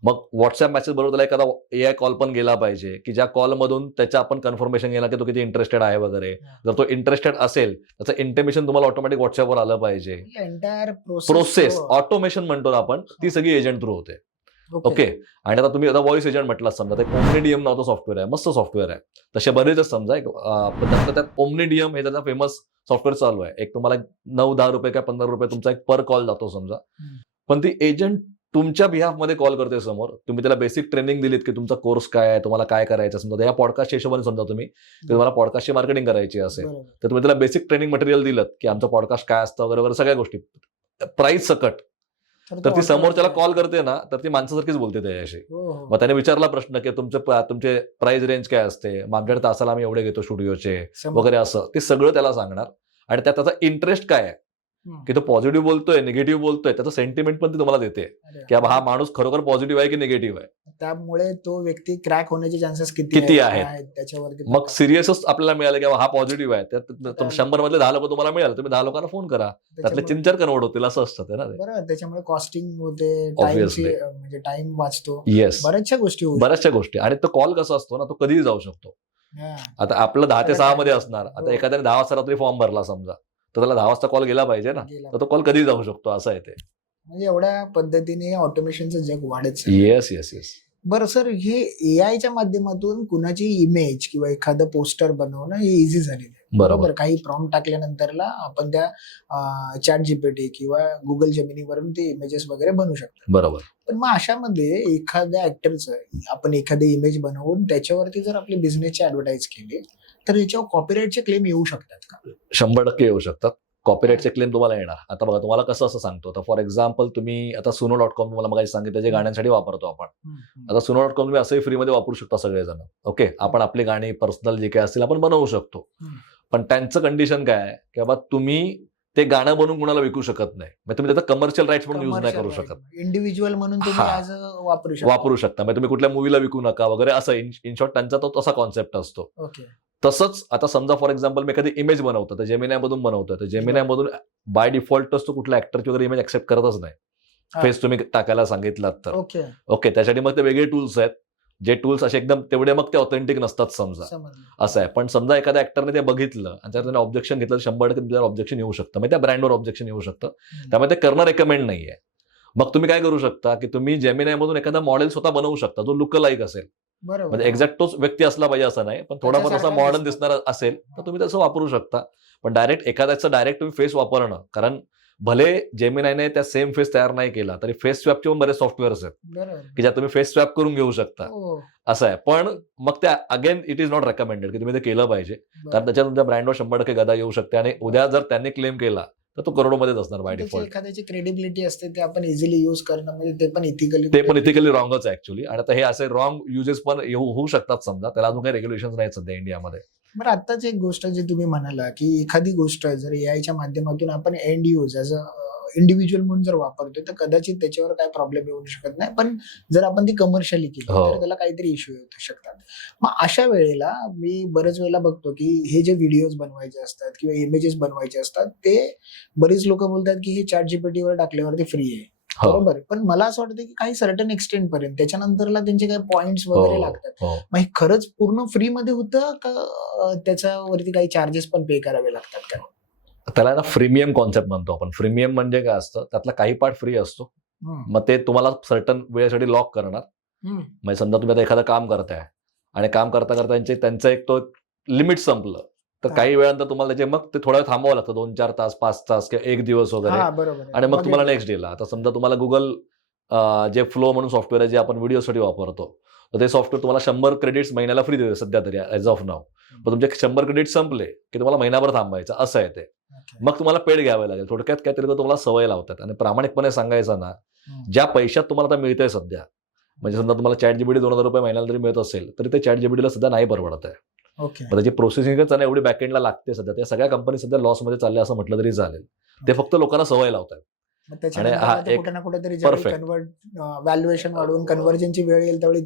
मग व्हॉट्सअप मेसेज बरोबर त्याला एखादा एआय कॉल पण गेला पाहिजे की ज्या कॉलमधून त्याच्या आपण कन्फर्मेशन गेला की तो किती इंटरेस्टेड आहे वगैरे. जर तो इंटरेस्टेड असेल त्याचं इंटिमेशन तुम्हाला ऑटोमॅटिक व्हॉट्सअपवर आलं पाहिजे. एंटायर प्रोसेस ऑटोमेशन म्हणतो ना आपण, ती सगळी एजंट थ्रू होते. ओके, आणि आता तुम्ही व्हॉइस एजंट म्हटलं समजा, ते ओमनीडीएम नावाचं सॉफ्टवेअर आहे, मस्त सॉफ्टवेअर आहे. तसे बरेच समजा त्यात ओमनीडीएम हे त्याचा फेमस सॉफ्टवेअर चालू आहे. एक तुम्हाला 9-10 रुपये काय 15 रुपये तुमचा एक पर कॉल जातो समजा. पण ती एजंट तुमच्या बिहाफ मध्ये कॉल करते समोर. तुम्ही त्याला बेसिक ट्रेनिंग दिलीत की तुमचा कोर्स काय आहे, तुम्हाला काय करायचं. समजा या पॉडकास्टच्या हिशोबाने समजा तुम्ही तुम्हाला पॉडकास्टची मार्केटिंग करायची असेल तर तुम्ही त्याला बेसिक ट्रेनिंग मटेरियल दिलं की आमचं पॉडकास्ट काय असतं वगैरे वगैरे सगळ्या गोष्टी प्राइस सकट, तर ती समोरच्याला कॉल करते ना तर ती माणसासारखीच बोलते त्याच्याशी. मग त्याने विचारला प्रश्न की तुमचे प्राइस रेंज काय असते, मग आमच्याकडे तासाला आम्ही एवढे घेतो स्टुडिओचे वगैरे, असं ते सगळं त्याला सांगणार. आणि त्यात त्याचा इंटरेस्ट काय आहे, की तो पॉझिटिव्ह बोलतोय निगेटिव्ह बोलतोय, त्याचं सेंटिमेंट पण ती तुम्हाला देते की हा माणूस खरोखर पॉझिटिव्ह आहे की निगेटिव्ह आहे. त्यामुळे तो व्यक्ती क्रॅक होण्याचे चान्सेस किती आहेत त्याच्यावरती. मग सिरियसच आपल्याला मिळालं की हा पॉझिटिव्ह आहे, त्यात 100 मधले 10 लोक तुम्हाला मिळाले, तुम्ही 10 लोकांना फोन करा, त्यातले 3-4 कन्वर्ट होतील, असं असतं ते ना. बरोबर, त्याच्यामुळे कॉस्टिंग होते, Obviously. म्हणजे टाइम वाचतो, येस, बऱ्याचशा गोष्टी. आणि तो कॉल कसा असतो ना, तो कधीही जाऊ शकतो. आता आपलं 10 ते 6 मध्ये असणार, आता एखाद्याने 10 वाजता रात्री फॉर्म भरला समजा, तर त्याला 10 वाजता कॉल गेला पाहिजे ना, तर तो कॉल कधी जाऊ शकतो, असं आहे ते. म्हणजे एवढ्या पद्धतीने ऑटोमेशनचं जग वाढत. Yes yes yes. बरं सर, हे एआयच्या माध्यमातून कुणाची इमेज किंवा एखादं पोस्टर बनवणं हे इझी झालेलं आहे. बरोबर, काही प्रॉम्प्ट टाकल्यानंतरला आपण त्या चॅट जीपीटी किंवा गुगल जेमिनीवरून ते इमेजेस वगैरे बनवू शकतो. बरोबर. पण मग अशामध्ये एखाद्या ऍक्टरचं आपण एखादी इमेज बनवून त्याच्यावरती जर आपली बिझनेसची ऍडव्हर्टाईज केली तर याच्यावर कॉपीराईटचे क्लेम येऊ शकतात का? 100% येऊ शकतात. कॉपीराईटचे क्लेम तुम्हाला येणार. आता बघा, तुम्हाला कसं असं सांगतो, आता फॉर एक्झाम्पल तुम्ही आता suno.com तुम्हाला मग सांगितलं जे गाण्यांसाठी वापरतो आपण. आता suno.com तुम्ही असंही फ्रीमध्ये वापरू शकता सगळेजण. ओके, आपण आपली गाणी पर्सनल जे काय असतील आपण बनवू शकतो. पण त्यांचं कंडिशन काय आहे की बाबा तुम्ही ते गाणं बनवून कुणाला विकू शकत नाही, मग तुम्ही त्याचा कमर्शियल राईट्स म्हणून यूज नाही करू शकत. इंडिव्हिज्युअल म्हणून तुम्ही वापरू शकता, मग तुम्ही कुठल्या मूवीला विकू नका वगैरे, असं इन शॉर्ट त्यांचा तो तसा कॉन्सेप्ट असतो. तसंच आता समजा फॉर एक्झाम्पल मी एखादी इमेज बनवतो तर जेमिनाय मधून बनवतोय, तर जेमिनाय मधून बाय डिफॉल्टच तो कुठल्या ऍक्टरची वगैरे इमेज ऍक्सेप्ट करतच नाही, फेस तुम्ही टाकायला सांगितलात तर. ओके, त्यासाठी मग ते वेगळे टूल्स आहेत, जे टूल्स असे एकदम तेवढे मग ते ऑथेंटिक नसतात समजा, असं आहे. पण समजा एखाद्या ऍक्टरने ते बघितलं आणि त्याने ऑब्जेक्शन घेतलं, 100% ऑब्जेक्शन येऊ शकतं, मग त्या ब्रँडवर ऑब्जेक्शन येऊ शकतं, त्यामुळे ते करणं रेकमेंड नाहीये. मग तुम्ही काय करू शकता की तुम्ही जेमिनाय मधून एखादा मॉडेल स्वतः बनवू शकता जो लुक लाईक असेल. म्हणजे एक्झॅक्ट तोच व्यक्ती असला पाहिजे असं नाही, पण थोडाफार असा मॉडर्न दिसणारा असेल तर तुम्ही तसं वापरू शकता. पण डायरेक्ट तुम्ही फेस वापरणं, कारण भले जेमिनायने त्या सेम फेस तयार नाही केला तरी फेस स्वॅपचे पण बरेच सॉफ्टवेअर्स आहेत की ज्यात तुम्ही फेस स्वॅप करून घेऊ शकता, असं आहे. पण मग त्या again it is not recommended की तुम्ही ते केलं पाहिजे, कारण त्याच्या तुमच्या ब्रँडवर 100% गदा येऊ शकते आणि उद्या जर त्यांनी क्लेम केला तर तो करोडोमध्येच असणार बाय डिफॉल्ट. एखाद्याची क्रेडिबिलिटी असते ते आपण इझिली युज करणं म्हणजे ते पण इथिकली रॉंगच आहे ऍक्च्युअली. आणि आता हे असे रॉंग युजेस पण होऊ शकतात समजा, त्याला अजून काही रेग्युलेशन नाही सध्या इंडियामध्ये. बरं, आताच एक गोष्ट जे तुम्ही म्हणाला की एखादी गोष्ट जर एआयच्या माध्यमातून आपण end use as a individual म्हणून जर वापरतोय तर कदाचित त्याच्यावर काय प्रॉब्लेम येऊ शकत नाही, पण जर आपण ती कमर्शियली केली तर त्याला काहीतरी इश्यू येऊ शकतात. मग अशा वेळेला मी बरेच वेळेला बघतो की हे जे व्हिडिओज बनवायचे असतात किंवा इमेजेस बनवायचे असतात ते बरीच लोक बोलतात की हे चॅट जीपीटीवर टाकल्यावरती फ्री आहे, बरोबर. पण मला असं वाटतं की काही सर्टन एक्सटेंट पर्यंत, त्याच्यानंतरला त्यांचे काही पॉइंट्स वगैरे लागतात. मग हे खरंच पूर्ण फ्री मध्ये होतं का त्याच्यावरती काही चार्जेस पण पे करावे लागतात का? त्याला ना फ्रीमियम कॉन्सेप्ट म्हणतो आपण. फ्रीमियम म्हणजे काय असतं, त्यातला काही पार्ट फ्री असतो. मग ते तुम्हाला सर्टन वेळेसाठी लॉक करणार. म्हणजे समजा तुम्ही आता एखादं काम करताय आणि काम करता करता त्यांचं एक तो लिमिट संपलं, तर काही वेळानंतर तुम्हाला त्याचे मग ते थोडा वेळ थांबावं लागतं, 2-4 तास, 5 तास किंवा 1 दिवस वगैरे. बरोबर आहे. आणि मग तुम्हाला नेक्स्ट डेला. आता समजा तुम्हाला गुगल जे फ्लो म्हणून सॉफ्टवेअर आहे, जे आपण व्हिडिओसाठी वापरतो, तर ते सॉफ्टवेअर तुम्हाला 100 क्रेडिट्स महिन्याला फ्री देते सध्या तरी ॲज ऑफ नाव. पण तुमचे 100 क्रेडिट संपले की तुम्हाला महिनाभर थांबायचं असं आहे ते. मग तुम्हाला पेड घ्यावे लागेल. थोडक्यात काय, ते लोक तुम्हाला सवय लावतात. आणि प्रामाणिकपणे सांगायचं ना, ज्या पैशात तुम्हाला आता मिळतंय सध्या, म्हणजे समजा तुम्हाला ChatGPT ₹2000 महिन्याला जरी मिळत असेल, तरी ते ChatGPTला सध्या नाही परवडत आहे. ओके. मग त्याची प्रोसेसिंगच ना एवढी बॅकएंडला लागते सध्या. त्या सगळ्या कंपनी सध्या लॉसमध्ये चालल्या असं म्हटलं तरी चालेल. ते फक्त लोकांना सवय लावतात. मग त्याच्यानंतर कुठे ना कुठेतरी कन्वर्ट व्हॅल्युएशन वाढवून कन्व्हर्जनची वेळ येईल त्यावेळी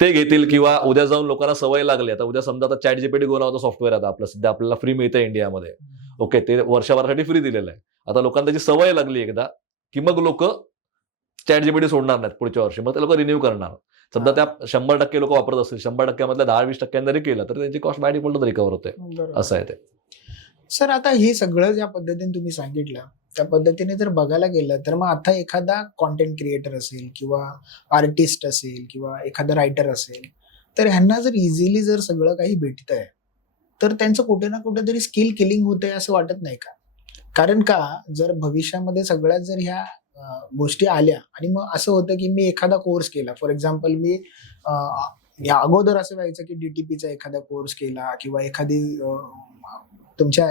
ते घेतील, किंवा उद्या जाऊन लोकांना सवय लागली. आता उद्या समजा आता ChatGPT Go नावाचं सॉफ्टवेअर आता आपलं सध्या आपल्याला फ्री मिळतं इंडियामध्ये. ओके, ते वर्षभरासाठी फ्री दिलेलं आहे. आता लोकांना त्याची सवय लागली एकदा, की मग लोक ChatGPT सोडणार नाहीत पुढच्या वर्षी. मग ते लोक रिन्यू करणार. समजा त्या 100% लोक वापरत असतील, 100% मधल्या 10-20% जरी केलं तर त्यांची कॉस्ट बाय डिफॉल्ट रिकव्हर होते. असं आहे ते. सर, आता हे सगळं ज्या पद्धतीने तुम्ही सांगितलं, त्या पद्धतीने जर बघायला गेलं तर मग आता एखादा कॉन्टेंट क्रिएटर असेल किंवा आर्टिस्ट असेल किंवा एखादा रायटर असेल, तर ह्यांना जर इझिली जर सगळं काही भेटतंय, तर त्यांचं कुठे ना कुठेतरी स्किल किलिंग होतंय असं वाटत नाही का? कारण का, जर भविष्यामध्ये सगळ्यात जर ह्या गोष्टी आल्या आणि मग असं होतं की मी एखादा कोर्स केला, फॉर एक्झाम्पल मी या अगोदर असं व्हायचं की DTPचा एखादा कोर्स केला किंवा एखादी तुमच्या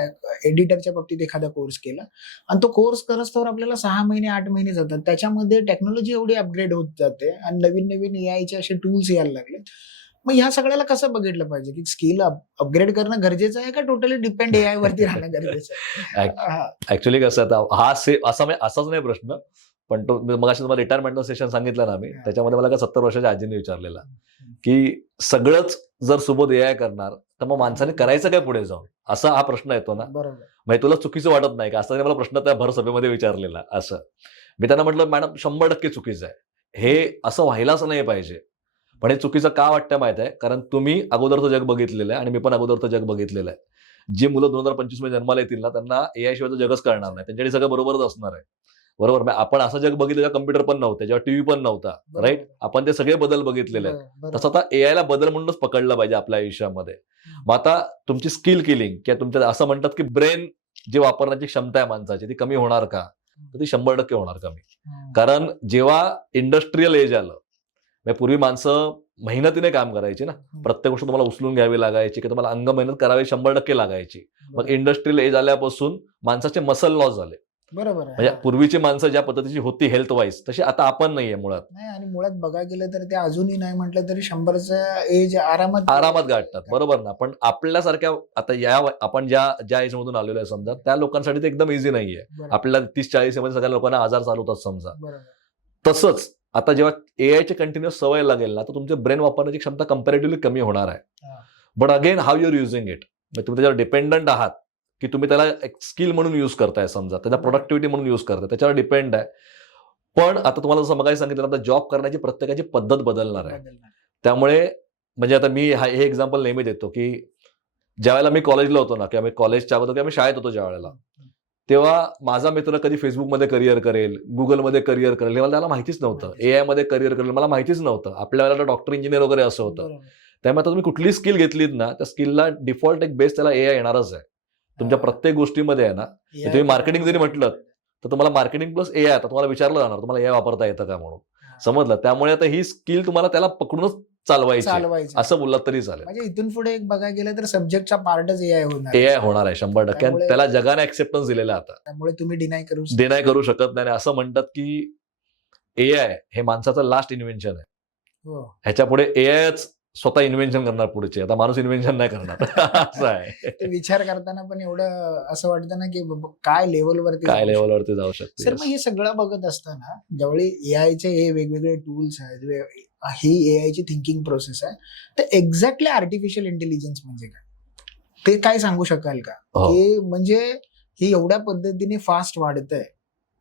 एडिटरच्या बाबतीत एखादा कोर्स केला आणि तो कोर्स करस्तोवर आपल्याला 6 महिने 8 महिने जातात. त्याच्यामध्ये टेक्नॉलॉजी एवढी अपग्रेड होत जाते आणि नवीन नवीन AIचे असे टूल्स यायला लागले. मग ह्या सगळ्याला कसं बघितलं पाहिजे की स्किल अपग्रेड करणं गरजेचं आहे का टोटली डिपेंड AI वरती राहणं गरजेचं आहे? ऍक्च्युअली कसं आता असाच नाही प्रश्न, पण तो मगाशी तुम्हाला रिटायरमेंट सेशन सांगितलं ना मी, त्याच्यामध्ये मला 70 वर्षाच्या आजीने विचारलेला की सगळंच जर सुबोध AI करणार तर मग माणसाने करायचं काय पुढे जाऊन, असा हा प्रश्न येतो ना. बरोबर. म्हणजे तुला चुकीचं वाटत नाही का, असा मला प्रश्न त्या भर सभेमध्ये विचारलेला. असं मी त्यांना म्हटलं, मॅडम 100% चुकीचं आहे, हे असं व्हायलाच नाही पाहिजे. पण हे चुकीचं का वाटतं माहित आहे, कारण तुम्ही अगोदरचं जग बघितलेलं आहे आणि मी पण अगोदरचं जग बघितलेलं आहे. जी मुलं 2025 मध्ये जन्माला येतील ना, त्यांना AI शिवायचं जगच कळणार नाही. त्यांच्याकडे सगळं बरोबरच असणार आहे. बरोबर. आपण असं जग बघितलं जेव्हा कम्प्युटर पण नव्हते, जेव्हा टीव्ही पण नव्हता, राईट. आपण ते सगळे बदल बघितलेले आहेत. तसं आता AI ला बदल म्हणूनच पकडलं पाहिजे आपल्या आयुष्यामध्ये. मग आता तुमची स्किल किलिंग किंवा तुमच्या असं म्हणतात की ब्रेन जी वापरण्याची क्षमता आहे माणसाची ती कमी होणार का, तर ती 100% होणार कमी. कारण जेव्हा इंडस्ट्रियल एज आलं, म्हणजे पूर्वी माणसं मेहनतीने काम करायची ना, प्रत्येक गोष्ट तुम्हाला उचलून घ्यावी लागायची की तुम्हाला अंग मेहनत करावी 100% लागायची. मग इंडस्ट्रियल एज आल्यापासून माणसाचे मसल लॉस झाले. बरोबर. म्हणजे पूर्वीची माणसं ज्या पद्धतीची होती हेल्थ वाईज, तशी आता आपण नाहीये मुळात. नाही, आणि मुळात बघायला गेलं तर ते अजूनही नाही म्हटलं तरी 100चा एज आरामात गाठतात. बरोबर ना. पण आपल्यासारख्या आता आपण ज्या एज मधून आलेलो आहे समजा, त्या लोकांसाठी ते एकदम इझी नाहीये. आपल्याला 30-40 मध्ये सगळ्या लोकांना आजार चालू होतात समजा. तसंच आता जेव्हा AIची कंटिन्युअस सवय लागेल ना, तर तुमचे ब्रेन वापरण्याची क्षमता कम्पॅरेटिव्हली कमी होणार आहे. But again how your using it, म्हणजे तुम्ही त्याच्यावर डिपेंडंट आहात की तुम्ही त्याला एक स्किल म्हणून युज करताय, समजा त्याच्या प्रोडक्टिव्हिटी म्हणून युज करताय, त्याच्यावर डिपेंड आहे. पण आता तुम्हाला जसं मगाशी सांगितलं, आता जॉब करण्याची प्रत्येकाची पद्धत बदलणार आहे. त्यामुळे म्हणजे आता मी हे एक्झाम्पल नेहमी देतो की ज्यावेळेला मी कॉलेजला होतो ना, किंवा मी कॉलेजच्या होतो किंवा मी शाळेत होतो ज्या वेळेला, तेव्हा माझा मित्र कधी फेसबुकमध्ये करिअर करेल, गुगलमध्ये करिअर करेल, हे मला त्याला माहितीच नव्हतं. AI मध्ये करिअर करेल मला माहितीच नव्हतं. आपल्या वेळेला डॉक्टर, इंजिनियर वगैरे असं होतं. त्यामुळे आता तुम्ही कुठली स्किल घेतलीत ना, त्या स्किलला डिफॉल्ट एक बेस त्याला AI येणारच आहे. तुमच्या प्रत्येक गोष्टीमध्ये आहे ना. तुम्ही मार्केटिंग जरी म्हटलं तर तुम्हाला मार्केटिंग प्लस AI, आता तुम्हाला विचारलं जाणार तुम्हाला AI वापरता येतं का म्हणून, समजलं. त्यामुळे आता ही स्किल तुम्हाला त्याला पकडूनच चालवायची असं बोललात तरी चालेल. म्हणजे इथून पुढे एक बघायला गेलं तर सब्जेक्टचा पार्टच AI होणार आहे 100%. त्याला जगाने ऍक्सेप्टन्स दिलेला आता, त्यामुळे तुम्ही डिनाय करू शकत नाही. असं म्हणतात की AI हे माणसाचं लास्ट इन्व्हेन्शन आहे. ह्याच्या पुढे AIच स्वतः इन्व्हेन्शन करणार पुढचे. आता माणूस इन्व्हेन्शन नाही करणार. असं आहे. ते विचार करताना पण एवढं असं वाटतं ना की काय लेवलवरती जाऊ शकते. सर, मग हे सगळं बघत असताना ज्यावेळी AIचे हे वेगवेगळे टूल्स आहेत, ही AIची थिंकिंग प्रोसेस आहे, तर एक्झॅक्टली आर्टिफिशियल इंटेलिजन्स म्हणजे काय, ते काय सांगू शकाल का? की म्हणजे हे एवढ्या पद्धतीने फास्ट वाढतंय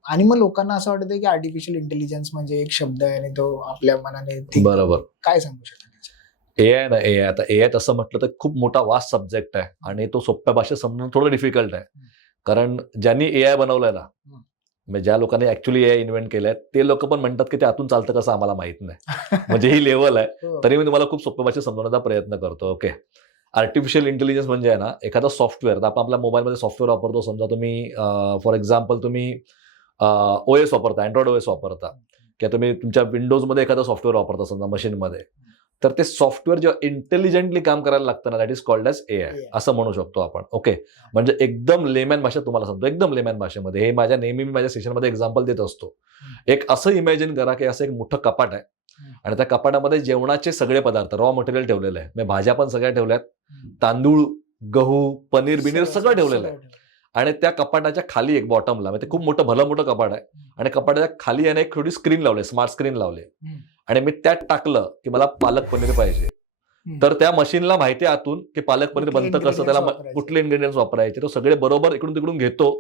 आणि मग लोकांना असं वाटतंय की आर्टिफिशियल इंटेलिजन्स म्हणजे एक शब्द आहे आणि तो आपल्या मनाने बरोबर. काय सांगू शकाल? AI ना, आता AI तसं म्हटलं तर खूप मोठा वास्ट सब्जेक्ट आहे आणि तो सोप्या भाषेत समजणं थोडं डिफिकल्ट आहे. कारण ज्यांनी एआय बनवलंय ना, म्हणजे ज्या लोकांनी ऍक्च्युली एआय इन्व्हेंट केलंय ते लोक पण म्हणतात की ते आतून चालतं कसं आम्हाला माहित नाही. म्हणजे ही लेवल आहे. हो. तरी मी तुम्हाला खूप सोप्या भाषेत समजवण्याचा प्रयत्न करतो. ओके, आर्टिफिशियल इंटेलिजन्स म्हणजे आहे ना, एखादा सॉफ्टवेअर, तर आपण आपल्या मोबाईलमध्ये सॉफ्टवेअर वापरतो. समजा तुम्ही फॉर एक्झाम्पल तुम्ही ओएस वापरता, अँड्रॉइड ओएस वापरता, किंवा तुम्ही तुमच्या विंडोजमध्ये एखादं सॉफ्टवेअर वापरता समजा मशीनमध्ये, तर ते सॉफ्टवेअर जेव्हा इंटेलिजंटली काम करायला लागतं ना, that is called as AI, असं म्हणू शकतो आपण. ओके, म्हणजे एकदम लेमॅन भाषेत तुम्हाला सांगतो, एकदम लेमॅन भाषेमध्ये. हे नेहमी मी माझ्या सेशनमध्ये एक्झाम्पल देत असतो. एक असं इमॅजिन करा की असं एक मोठं कपाट आहे आणि त्या कपाटामध्ये जेवणाचे सगळे पदार्थ, रॉ मटेरियल ठेवलेलं आहे. म्हणजे भाज्या पण सगळ्या ठेवल्यात, तांदूळ, गहू, पनीर बिनीर सगळं ठेवलेलं आहे. आणि त्या कपाटाच्या खाली एक बॉटमला, म्हणजे ते खूप मोठं भलं मोठं कपाट आहे, आणि कपाटाच्या खाली याने एक थोडी स्क्रीन लावली, स्मार्ट स्क्रीन लावली, आणि मी त्यात टाकलं की मला पालक पनीर पाहिजे, तर त्या मशीनला माहिती आहे आतून की पालक पनीर बनतं कसं, त्याला कुठले इन्ग्रेडियंट्स वापरायचे, तो सगळे बरोबर इकडून तिकडून घेतो,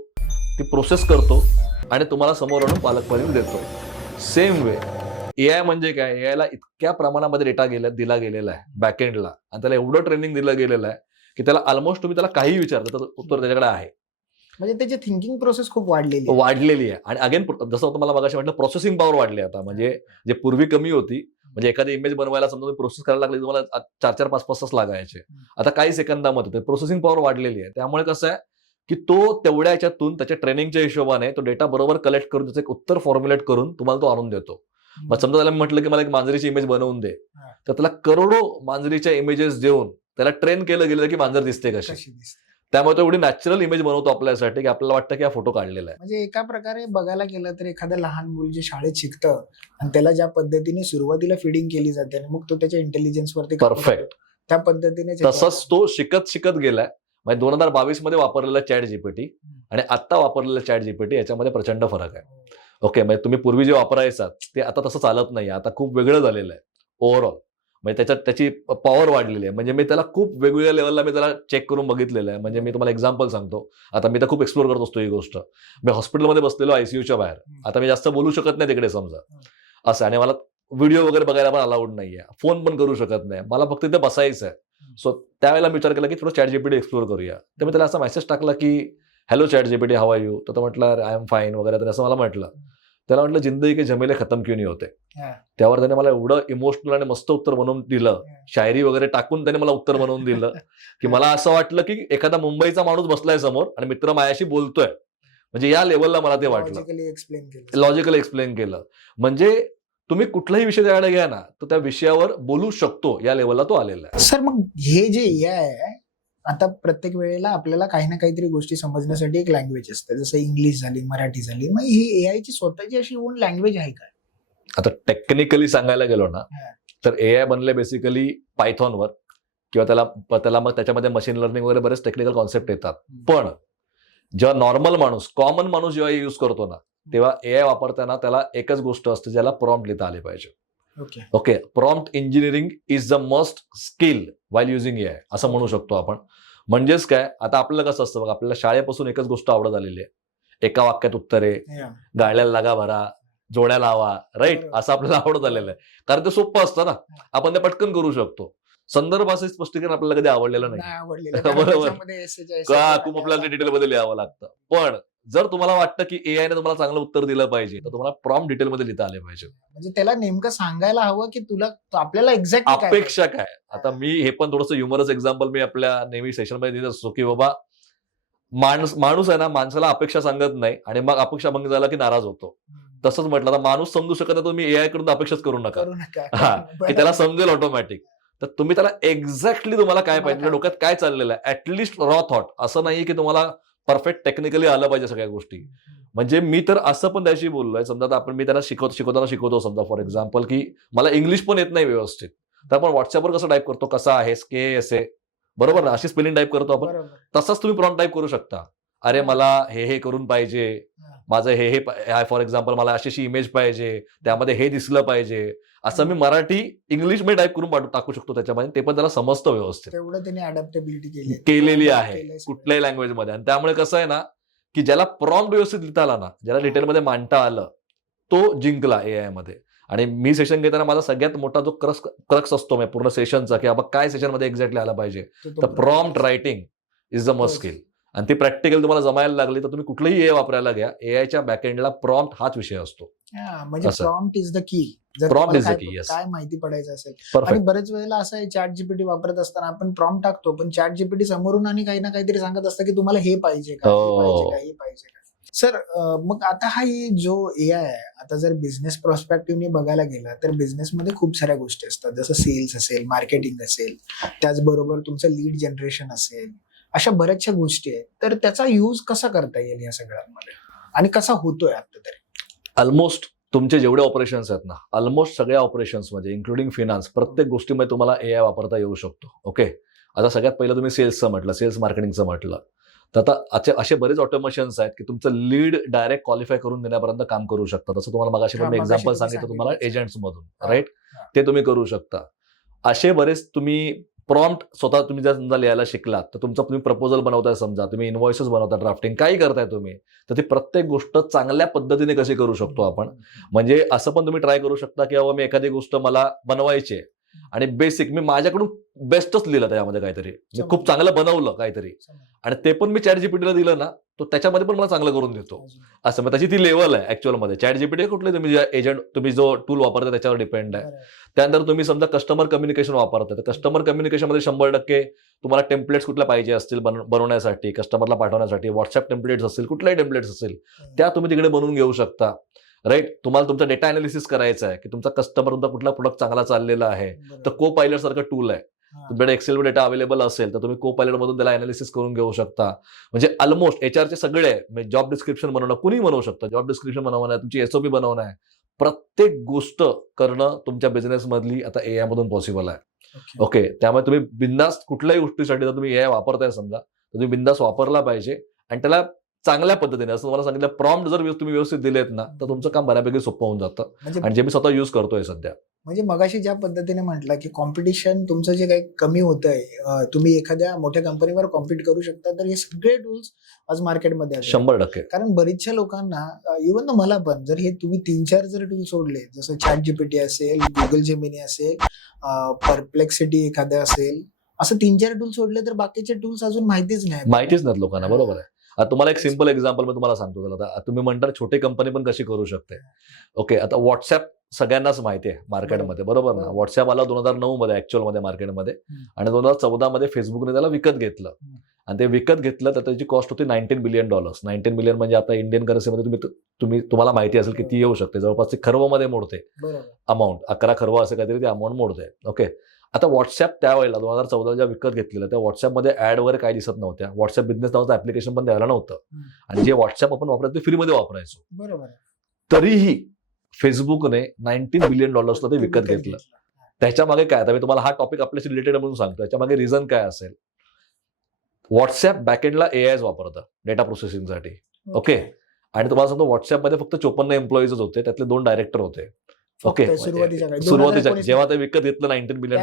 ती प्रोसेस करतो आणि तुम्हाला समोर आणून पालक पनीर देतो. सेम वे एआय म्हणजे काय, एआयला इतक्या प्रमाणामध्ये डेटा दिला गेलेला आहे बॅकएंडला, आणि त्याला एवढं ट्रेनिंग दिलं गेलेलं आहे की त्याला ऑलमोस्ट तुम्ही त्याला काही विचारता तर उत्तर त्याच्याकडे आहे. म्हणजे त्याची थिंकिंग प्रोसेस खूप वाढलेली आहे. आणि अगेन जसं तुम्हाला मगाशी म्हटलं, प्रोसेसिंग पॉवर वाढली आता. म्हणजे जे पूर्वी कमी होती, म्हणजे एखादी इमेज बनवायला समजा तुम्ही प्रोसेस करायला लागली तुम्हाला 4-4, 5-5 तास लागायचे, आता काही सेकंदामध्ये प्रोसेसिंग पॉवर वाढलेली आहे. त्यामुळे कसं आहे की तो तेवढ्या याच्यातून त्याच्या ट्रेनिंगच्या हिशोबाने तो डेटा बरोबर कलेक्ट करून त्याचं एक उत्तर फॉर्म्युलेट करून तुम्हाला तो आणून देतो. मग समजा त्याला म्हटलं की मला एक मांजरीची इमेज बनवून दे, तर त्याला करोडो मांजरीच्या इमेजेस देऊन त्याला ट्रेन केलं गेलं की मांजर दिसते कशी. त्यामुळे तो एवढी नॅचरल इमेज बनवतो आपल्यासाठी की आपल्याला वाटतं की हा फोटो काढलेला आहे. म्हणजे एका प्रकारे बघायला गेलं तर एखादं लहान मुल जे शाळेत शिकतं आणि त्याला ज्या पद्धतीने सुरुवातीला फिडिंग केली जाते आणि मग तो त्याच्या इंटेलिजन्स वरती परफेक्ट त्या पद्धतीने तसंच तो शिकत गेलाय. म्हणजे 2022 मध्ये वापरलेला चॅट जीपीटी आणि आता वापरलेलं चॅट जीपीटी याच्यामध्ये प्रचंड फरक आहे. ओके, म्हणजे तुम्ही पूर्वी जे वापरायचात ते आता तसं चालत नाही, आता खूप वेगळं झालेलं आहे ओव्हरऑल. म्हणजे त्याची पॉवर वाढलेली आहे. म्हणजे मी त्याला खूप वेगवेगळ्या लेवलला मी त्याला चेक करून बघितलेलं आहे. म्हणजे मी तुम्हाला एक्झाम्पल सांगतो, आता मी तर खूप एक्सप्लोर करत असतो ही गोष्ट. मी हॉस्पिटलमध्ये बसलेलो आयसीयूच्या बाहेर, आता मी जास्त बोलू शकत नाही तिकडे समजा असं, आणि मला व्हिडिओ वगैरे बघायला पण अलाउड नाहीये, फोन पण करू शकत नाही, मला फक्त इथे बसायचं आहे. सो त्यावेळेला मी विचार केला की थोडं चॅट जीपीटी एक्सप्लोर करूया. तर मी त्याला असा मेसेज टाकला की hello chat GPT, how are you, तर तो म्हटलं आय एम फाईन वगैरे. तर असं मला म्हटलं, त्याला म्हटलं जिंदगी के झमेले खतम क्यों नहीं होते. त्यावर त्याने मला एवढं इमोशनल आणि मस्त उत्तर बनवून दिलं, शायरी वगैरे टाकून त्याने मला उत्तर बनवून दिलं की मला असं वाटलं की एखादा मुंबईचा माणूस बसलाय समोर आणि मित्र माझ्याशी बोलतोय. म्हणजे या लेवलला मला ते वाटलं, लॉजिकली एक्सप्लेन केलं. म्हणजे तुम्ही कुठलाही विषय त्याकडे घ्या ना, तर त्या विषयावर बोलू शकतो, या लेवलला तो आलेला आहे. सर, मग हे जे एआय आहे, आता प्रत्येक वेळेला आपल्याला काही ना काहीतरी गोष्टी समजण्यासाठी एक लँग्वेज असते, जसं इंग्लिश झाली, मराठी झाली. मग ही एआय ची स्वतःची अशी ओन लँग्वेज आहे का? आता टेक्निकली सांगायला गेलो ना, तर एआय बनले बेसिकली पायथॉनवर, किंवा त्याला मग त्याच्यामध्ये मशीन लर्निंग वगैरे बरेच टेक्निकल कॉन्सेप्ट येतात. पण जेव्हा नॉर्मल माणूस, कॉमन माणूस जेव्हा यूज करतो ना, तेव्हा एआय वापरताना त्याला एकच गोष्ट असते, ज्याला प्रॉम्प्ट लिहिता आले पाहिजे. Okay, prompt engineering is the must skill while using AI, असं म्हणू शकतो आपण. म्हणजेच काय, आता आपल्याला कसं असतं बघा, आपल्याला शाळेपासून एकच गोष्ट आवडत आलेली आहे, एका वाक्यात उत्तरे, गाळ्याला लागा भरा, जोड्या लावा, राईट, असं आपल्याला आवडत आलेलं आहे. कारण ते सोपं असतं ना, आपण ते पटकन करू शकतो. संदर्भाचं स्पष्टीकरण आपल्याला कधी आवडलेलं नाही, बरोबर, खूप आपल्याला डिटेलमध्ये लिहावं लागतं. पण जर तुम्हाला वाटतं की एआय ने तुम्हाला चांगलं उत्तर दिलं पाहिजे, तर तुम्हाला प्रॉम्प्ट डिटेलमध्ये लिहिता आले पाहिजे. म्हणजे त्याला नेमकं सांगायला हवं की तुला आपल्याला एक्झॅक्ट अपेक्षा काय. आता मी हे पण थोडंसं ह्युमरस एक्झाम्पल मी आपल्या नेहमी सेशनमध्ये देत असतो की बाबा, माणूस आहे ना, माणसाला अपेक्षा सांगत नाही आणि मग अपेक्षा भंग झाला की नाराज होतो. तसंच म्हटलं, तर माणूस समजू शकत नाही, तुम्ही एआय कडून अपेक्षाच करू नका, की त्याला समजेल ऑटोमॅटिक. तर तुम्ही त्याला एक्झॅक्टली तुम्हाला काय पाहिजे, डोक्यात काय चाललेलं आहे, ऍटलिस्ट रॉ थॉट. असं नाही की तुम्हाला परफेक्ट टेक्निकली आलं पाहिजे सगळ्या गोष्टी. म्हणजे मी तर असं पण त्याशी बोललोय, समजा आपण मी त्यांना शिकवताना शिकवतो समजा फॉर एक्झाम्पल की मला इंग्लिश पण येत नाही व्यवस्थित, तर आपण व्हॉट्सअपवर कसं टाईप करतो, कसा आहेस, KSA, बरोबर ना, अशी स्पेलिंग टाईप करतो आपण. तसंच तुम्ही प्रॉम्प्ट टाईप करू शकता. अरे मला हे करून पाहिजे, माझं हे फॉर एक्झाम्पल मला अशी इमेज पाहिजे, त्यामध्ये हे दिसलं पाहिजे, असं मी मराठी इंग्लिश मध्ये टाईप करून टाकू शकतो त्याच्यामध्ये. ते पण त्याला समजतं व्यवस्थित, तेवढं त्यांनी अडॅप्टेबिलिटी केलेली आहे कुठल्याही लँग्वेजमध्ये. आणि त्यामुळे कसं आहे ना, की ज्याला प्रॉम्प्ट व्यवस्थित लिहिता आला ना, ज्याला डिटेलमध्ये मांडता आलं, तो जिंकला एआय मध्ये. आणि मी सेशन घेताना माझा सगळ्यात मोठा जो क्रक्स असतो पूर्ण सेशनचा, की बाबा काय सेशनमध्ये एक्झॅक्टली आला पाहिजे, तर prompt writing is the must skill. आणि ती प्रॅक्टिकल तुम्हाला जमायला लागली तर तुम्ही कुठलंही एआय वापरायला घ्या, एआयच्या बॅकएंडला प्रॉम्प्ट हाच विषय असतो. म्हणजे असं. Prompt is the key. जर Prompt तुम्हाला is the काय key, yes. काय माहिती पडायचं असेल. आणि परफेक्ट. बरेच वेळेला असं आहे, चॅट जीपीटी वापरत असताना आपण प्रॉम्प्ट टाकतो, पण चॅट जीपीटी समोरून आणि काही ना काहीतरी सांगत असतं की तुम्हाला हे पाहिजे का, हे पाहिजे का, हे पाहिजे का. सर, मग आता हा जो एआय आहे, आता जर बिझनेस पर्स्पेक्टिव्हने बघायला गेला तर बिझनेसमध्ये खूप साऱ्या गोष्टी असतात, जसं सेल्स असेल, मार्केटिंग असेल, त्याचबरोबर तुमचं लीड जनरेशन असेल, अशा बऱ्याचशा गोष्टी आहेत. तर त्याचा यूज कसा करता येईल या सगळ्यांमध्ये आणि कसा होतोय आता तरी? ऑलमोस्ट तुमचे जेवढे ऑपरेशन्स आहेत ना, ऑलमोस्ट सगळ्या ऑपरेशन्समध्ये इन्क्लुडिंग फिनान्स, प्रत्येक गोष्टीमध्ये तुम्हाला एआय वापरता येऊ शकतो. ओके, आता सगळ्यात पहिलं तुम्ही सेल्सचं म्हटलं, सेल्स मार्केटिंगचं म्हटलं, तर आता असे बरेच ऑटोमेशन्स आहेत की तुमचं लीड डायरेक्ट क्वालिफाय करून देण्यापर्यंत काम करू शकतात. जसं तुम्हाला मगाशी पण मी मगाशी एक्झाम्पल तुम्ही सांगितलं तुम्हाला सांगितलं. एजंट्समधून, हा, राईट? हा. ते तुम्ही करू शकता. असे बरेच तुम्ही प्रॉम्प्ट स्वतः तुम्ही जर समजा लिहायला शिकलात, तर तुमचं तुम्ही प्रपोजल बनवताय, समजा तुम्ही इनव्हॉइसेस बनवता, ड्राफ्टिंग काही करताय तुम्ही, तर ती प्रत्येक गोष्ट चांगल्या पद्धतीने कशी करू शकतो आपण. म्हणजे असं पण तुम्ही ट्राय करू शकता की बाबा मी एखादी गोष्ट मला बनवायची आहे आणि बेसिक मी माझ्याकडून बेस्टच लिहिलं त्याच्यामध्ये काहीतरी, मी खूप चांगलं बनवलं काहीतरी, आणि ते पण मी चॅट जीपीटीला दिलं ना, तो त्याच्यामध्ये पण मला चांगलं करून देतो. असं मग त्याची ती लेवल आहे ऍक्च्युअलमध्ये. चॅट जीपीटी कुठले तुम्ही एजंट, तुम्ही जो टूल वापरता त्याच्यावर डिपेंड आहे. त्यानंतर तुम्ही समजा कस्टमर कम्युनिकेशन वापरता, तर कस्टमर कम्युनिकेशनमध्ये 100% तुम्हाला टेम्पलेट्स कुठल्या पाहिजे असतील बनवण्यासाठी, कस्टमरला पाठवण्यासाठी, व्हॉट्सअप टेम्पलेट्स असतील, कुठल्याही टेम्पलेट्स असतील, त्या तुम्ही तिकडे बनवून घेऊ शकता. राईट? तुम्हाला तुमचा डेटा अनालिसिस करायचा आहे की तुमचा कस्टमर, तुमचा कुठला प्रोडक्ट चांगला चाललेला आहे, तर को पायलट सारखं टूल आहे. तुमच्याकडे एक्सेलवर डेटा अवेलेबल असेल तर तुम्ही को पायलट मधून त्याला अनालिसिस करून घेऊ शकता. म्हणजे ऑलमोस्ट एचआरचे सगळे, म्हणजे जॉब डिस्क्रिप्शन बनवणं, कुणी बनवू शकतं, जॉब डिस्क्रिप्शन बनवणं, तुमची एसओपी बनवणं आहे, प्रत्येक गोष्ट करणं तुमच्या बिझनेस मधली आता एआय मधून पॉसिबल आहे. ओके, त्यामुळे तुम्ही बिंदास कुठल्याही गोष्टीसाठी जर तुम्ही एआय वापरताय समजा, तर तुम्ही बिंदास वापरला पाहिजे आणि त्याला चांगल्या पद्धतीने, असं तुम्हाला सांगितलं, प्रॉम्प्ट जर तुम्ही व्यवस्थित दिलेत ना, तर तुमचं काम बऱ्यापैकी सोपं होऊन जातं. आणि जे मी स्वतः युज करतोय सध्या. म्हणजे मगाशी ज्या पद्धतीने म्हटलं की कॉम्पिटिशन तुमचं जे काही कमी होतंय, तुम्ही एखाद्या मोठ्या कंपनीवर कॉम्पिट करू शकता, तर हे सगळे टूल्स आज मार्केटमध्ये आहेत. 100%. कारण बरीचशा लोकांना, इव्हन मला पण, जर हे तुम्ही 3-4 जर टूल सोडले, जसं चॅट जीपीटी असेल, गुगल जेमिनी असेल, परप्लेक्सिटी एखाद्या असेल, असं 3-4 टूल सोडले तर बाकीचे टूल्स अजून माहितीच नाहीत लोकांना. बरोबर आहे. आता तुम्हाला एक सिम्पल एक्झाम्पल मी तुम्हाला सांगतो. त्याला आता तुम्ही म्हणता छोटी कंपनी पण कशी करू शकते. ओके, आता व्हॉट्सअप सगळ्यांनाच माहिती आहे मार्केटमध्ये, बरोबर ना? व्हॉट्सअप आला 2009 मध्ये ऍक्च्युअल मध्ये मार्केटमध्ये, आणि 2014 मध्ये फेसबुकने त्याला विकत घेतलं. आणि ते विकत घेतलं तर त्याची कॉस्ट होती $19 बिलियन. 19 बिलियन म्हणजे आता इंडियन करन्सीमध्ये तुम्हाला माहिती असेल किती येऊ शकते, जवळपास ते खर्वमध्ये मोडते अमाऊंट, 11 खर्व असं काहीतरी ते अमाऊंट मोडते. ओके, आता व्हॉट्सअप त्यावेळेला 2014 ज्या विकत घेतलेलं, त्या व्हॉट्सअपमध्ये ऍड वगैरे काही दिसत नव्हत्या. व्हॉट्सअप बिझनेस नावाचं ऍप्लिकेशन पण द्यायला नव्हतं, आणि जे व्हॉट्सअप आपण वापरायचं ते फ्रीमध्ये वापरायचो. बरोबर. तरीही फेसबुकने $19 बिलियन ते विकत घेतलं. त्याच्या मागे काय, आता मी तुम्हाला हा टॉपिक आपल्याशी रिलेटेड म्हणून सांगतो, त्याच्या मागे रिझन काय असेल? व्हॉट्सअप बॅकएंडला एआय वापरतं डेटा प्रोसेसिंगसाठी. ओके, आणि तुम्हाला सांगतो व्हॉट्सअपमध्ये फक्त 54 एम्प्लॉईज होते, त्यातले 2 डायरेक्टर होते. ओके, सुरुवातीच्या जेव्हा ते विकत घेतलं $19 बिलियन,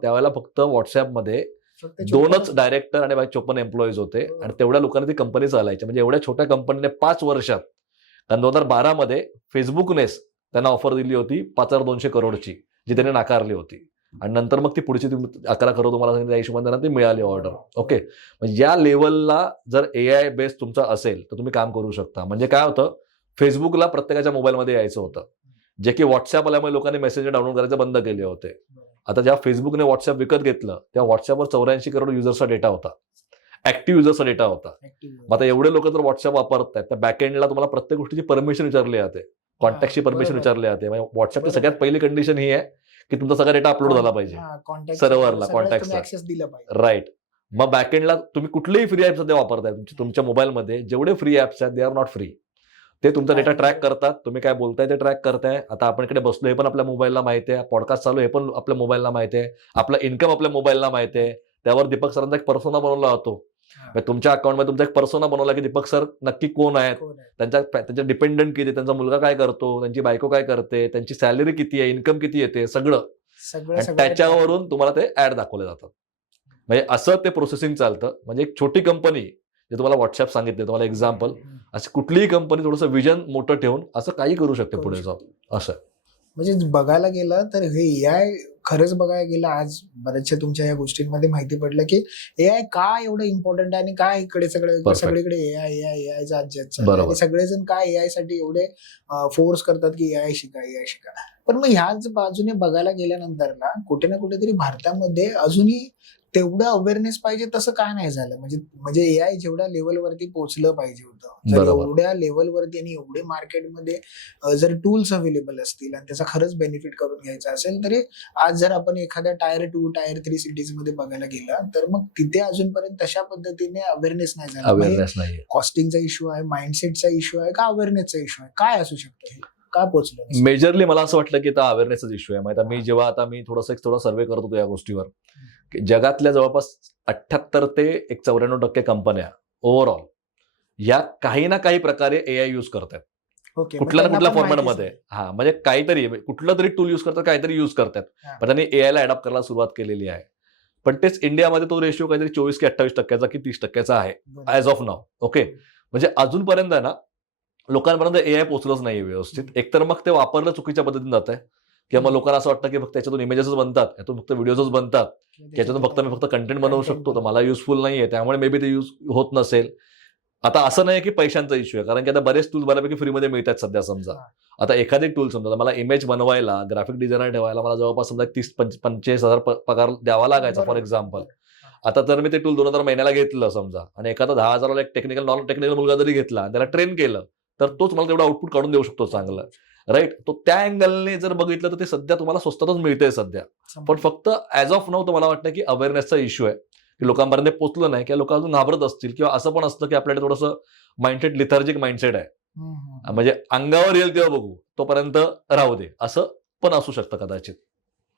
त्यावेळेला फक्त व्हॉट्सअपमध्ये 2च डायरेक्टर आणि 54 एम्प्लॉईज होते, आणि तेवढ्या लोकांनी ती कंपनी चालायची. म्हणजे एवढ्या छोट्या कंपनीने 5 वर्षात, कारण 2012 मध्ये फेसबुकनेच त्यांना ऑफर दिली होती 5,200 करोडची, जी त्यांनी नाकारली होती, आणि नंतर मग ती पुढची 11 करोड तुम्हाला सांगितलं, त्या हिशोबाने त्यांना ती मिळाली ऑर्डर. ओके, म्हणजे या लेवलला जर एआय बेस तुमचा असेल तर तुम्ही काम करू शकता. म्हणजे काय होतं, फेसबुकला प्रत्येकाच्या मोबाईलमध्ये यायचं होतं, जे की व्हॉट्सअप आल्यामुळे लोकांनी मेसेज डाउनलोड करायचे बंद केले होते. आता जेव्हा फेसबुकने व्हॉट्सअप विकत घेतलं, त्या व्हॉट्सअपवर 84 करोड युजर्सचा डेटा होता, ऍक्टिव्ह युजर्सचा डेटा होता. मग आता एवढे लोक जर व्हॉट्सअप वापरतात, तर बॅकएंडला तुम्हाला प्रत्येक गोष्टीची परमिशन विचारली जाते, कॉन्टॅक्टची परमिशन विचारली जाते. व्हॉट्सअपची सगळ्यात पहिली कंडिशन ही आहे की तुमचा सगळा डेटा अपलोड झाला पाहिजे सर्व्हरला, कॉन्टॅक्टचा. राईट. मग बॅकएंडला तुम्ही कुठलेही फ्री ऍप सध्या वापरताय, तुमच्या मोबाईलमध्ये जेवढे फ्री ऍप्स आहेत, दे आर नॉट फ्री. ते तुमचा डेटा ट्रॅक करतात, तुम्ही काय बोलताय ते ट्रॅक करताय. आता आपण इकडे बसलो हे पण आपल्या मोबाईलला माहिती आहे, पॉडकास्ट चालू हे पण आपल्या मोबाईलला माहिती आहे, आपला इन्कम आपल्या मोबाईलला माहिती आहे. त्यावर दीपक सरांचा एक पर्सोना बनवला जातो. तुमच्या अकाउंटमध्ये तुमचा एक पर्सोना बनवला की दीपक सर नक्की कोण आहेत, त्यांच्या डिपेंडंट किती, त्यांचा मुलगा काय करतो, त्यांची बायको काय करते, त्यांची सॅलरी किती आहे, इन्कम किती येते, सगळं त्याच्यावरून तुम्हाला ते ऍड दाखवले जातात. म्हणजे असं ते प्रोसेसिंग चालतं. म्हणजे एक छोटी कंपनी, जे तुम्हाला व्हॉट्सअप सांगितले तुम्हाला एक्झाम्पल, अशी कुठलीही कंपनी थोडंसं विजन मोठं ठेवून असं काही करू शकते पुढे जाऊन. असं म्हणजे बघायला गेलं तर हे एआय खरंच बघायला गेलं आज बऱ्याचशा तुमच्या या गोष्टींमध्ये माहिती पडलं की एआय का एवढं इम्पॉर्टंट आहे आणि का इकडे Perfect. सगळीकडे एआय एआय एआयचा आज जग चाललंय. बरोबर. आणि सगळेजण काय एआय साठी एवढे फोर्स करतात की एआय शिका एआय शिका. पण मग ह्याच बाजूने बघायला गेल्यानंतर ना कुठे कुठेतरी भारतामध्ये अजूनही तेवढं अवेअरनेस पाहिजे तसं काय नाही झालं. म्हणजे एआय जेवढ्या लेवलवरती पोहोचलं पाहिजे होतं जर बरोबर. एवढ्या लेवलवरती आणि एवढे मार्केटमध्ये जर टूल्स अवेलेबल असतील आणि त्याचा खरंच बेनिफिट करून घ्यायचा असेल तरी आज जर आपण एखाद्या टायर 2 टायर 3 सिटीज मध्ये बघायला गेला तर मग तिथे अजूनपर्यंत तशा पद्धतीने अवेअरनेस नाही झाला. अवेअरनेस नाहीये. कॉस्टिंगचा इश्यू आहे, माइंडसेटचा इश्यू आहे का अवेअरनेसचा इश्यू आहे, काय असू शकतं हे? का पोहोचलं नसेल? मेजरली मला असं वाटलं की आता अवेअरनेसचा इश्यू आहे. माहिती आता मी थोडा सर्वे करत होतो या गोष्टीवर की जगातल्या जवळपास 78 ते 94% कंपन्या ओव्हरऑल या काही ना काही प्रकारे एआय युज करतात. ओके, कुठल्या ना कुठल्या फॉर्मॅटमध्ये. म्हणजे काहीतरी कुठलं तरी टूल युज करतात, काहीतरी युज करतात. हा. पण त्यांनी एआयला अडॉप्ट करायला सुरुवात केलेली आहे. पण तेच इंडियामध्ये तो रेशिओ काहीतरी 24 की 28% की 30% आहे ऍज ऑफ नाव. ओके, म्हणजे अजूनपर्यंत ना लोकांपर्यंत एआय पोहोचलंच नाही व्यवस्थित. एकतर मग ते वापरलं चुकीच्या पद्धतीने जात आहे किंवा मग लोकांना असं वाटतं की फक्त त्याच्यातून इमेजेसच बनतात, यातून फक्त व्हिडिओजच बनतात, त्याच्यातून फक्त मी कंटेंट बनवू शकतो, तर मला युजफुल नाहीये, त्यामुळे मे बी ते युज होत नसेल. आता असं नाही की पैशांचा इश्यू आहे, कारण की आता बरेच टूल बऱ्यापैकी फ्रीमध्ये मिळतात सध्या. समजा आता एखादी टूल समजा मला इमेज बनवायला, ग्राफिक डिझायनर ठेवायला मला जवळपास समजा 30-45 हजार पगार द्यावा लागायचा फॉर एक्झाम्पल. आता जर मी ते टूल 2000 महिन्याला घेतलं समजा आणि एखादा 10,000 एक नॉन टेक्निकल मुलगा जरी घेतला आणि त्याला ट्रेन केलं तर तोच मला तेवढं आउटपुट काढून देऊ शकतो चांगलं. राईट, तो त्या अँगलने जर बघितलं तर ते सध्या तुम्हाला स्वस्तातच मिळतंय सध्या. पण फक्त ऍज ऑफ नाऊ तर मला वाटतं की अवेअरनेसचा इश्यू आहे की लोकांपर्यंत पोहोचलं नाही किंवा लोक अजून घाबरत असतील किंवा असं पण असतं की आपल्याकडे थोडंसं माइंडसेट लिथर्जिक माइंडसेट आहे. म्हणजे अंगावर येईल तेव्हा बघू, तोपर्यंत राहू दे, असं पण असू शकतं कदाचित.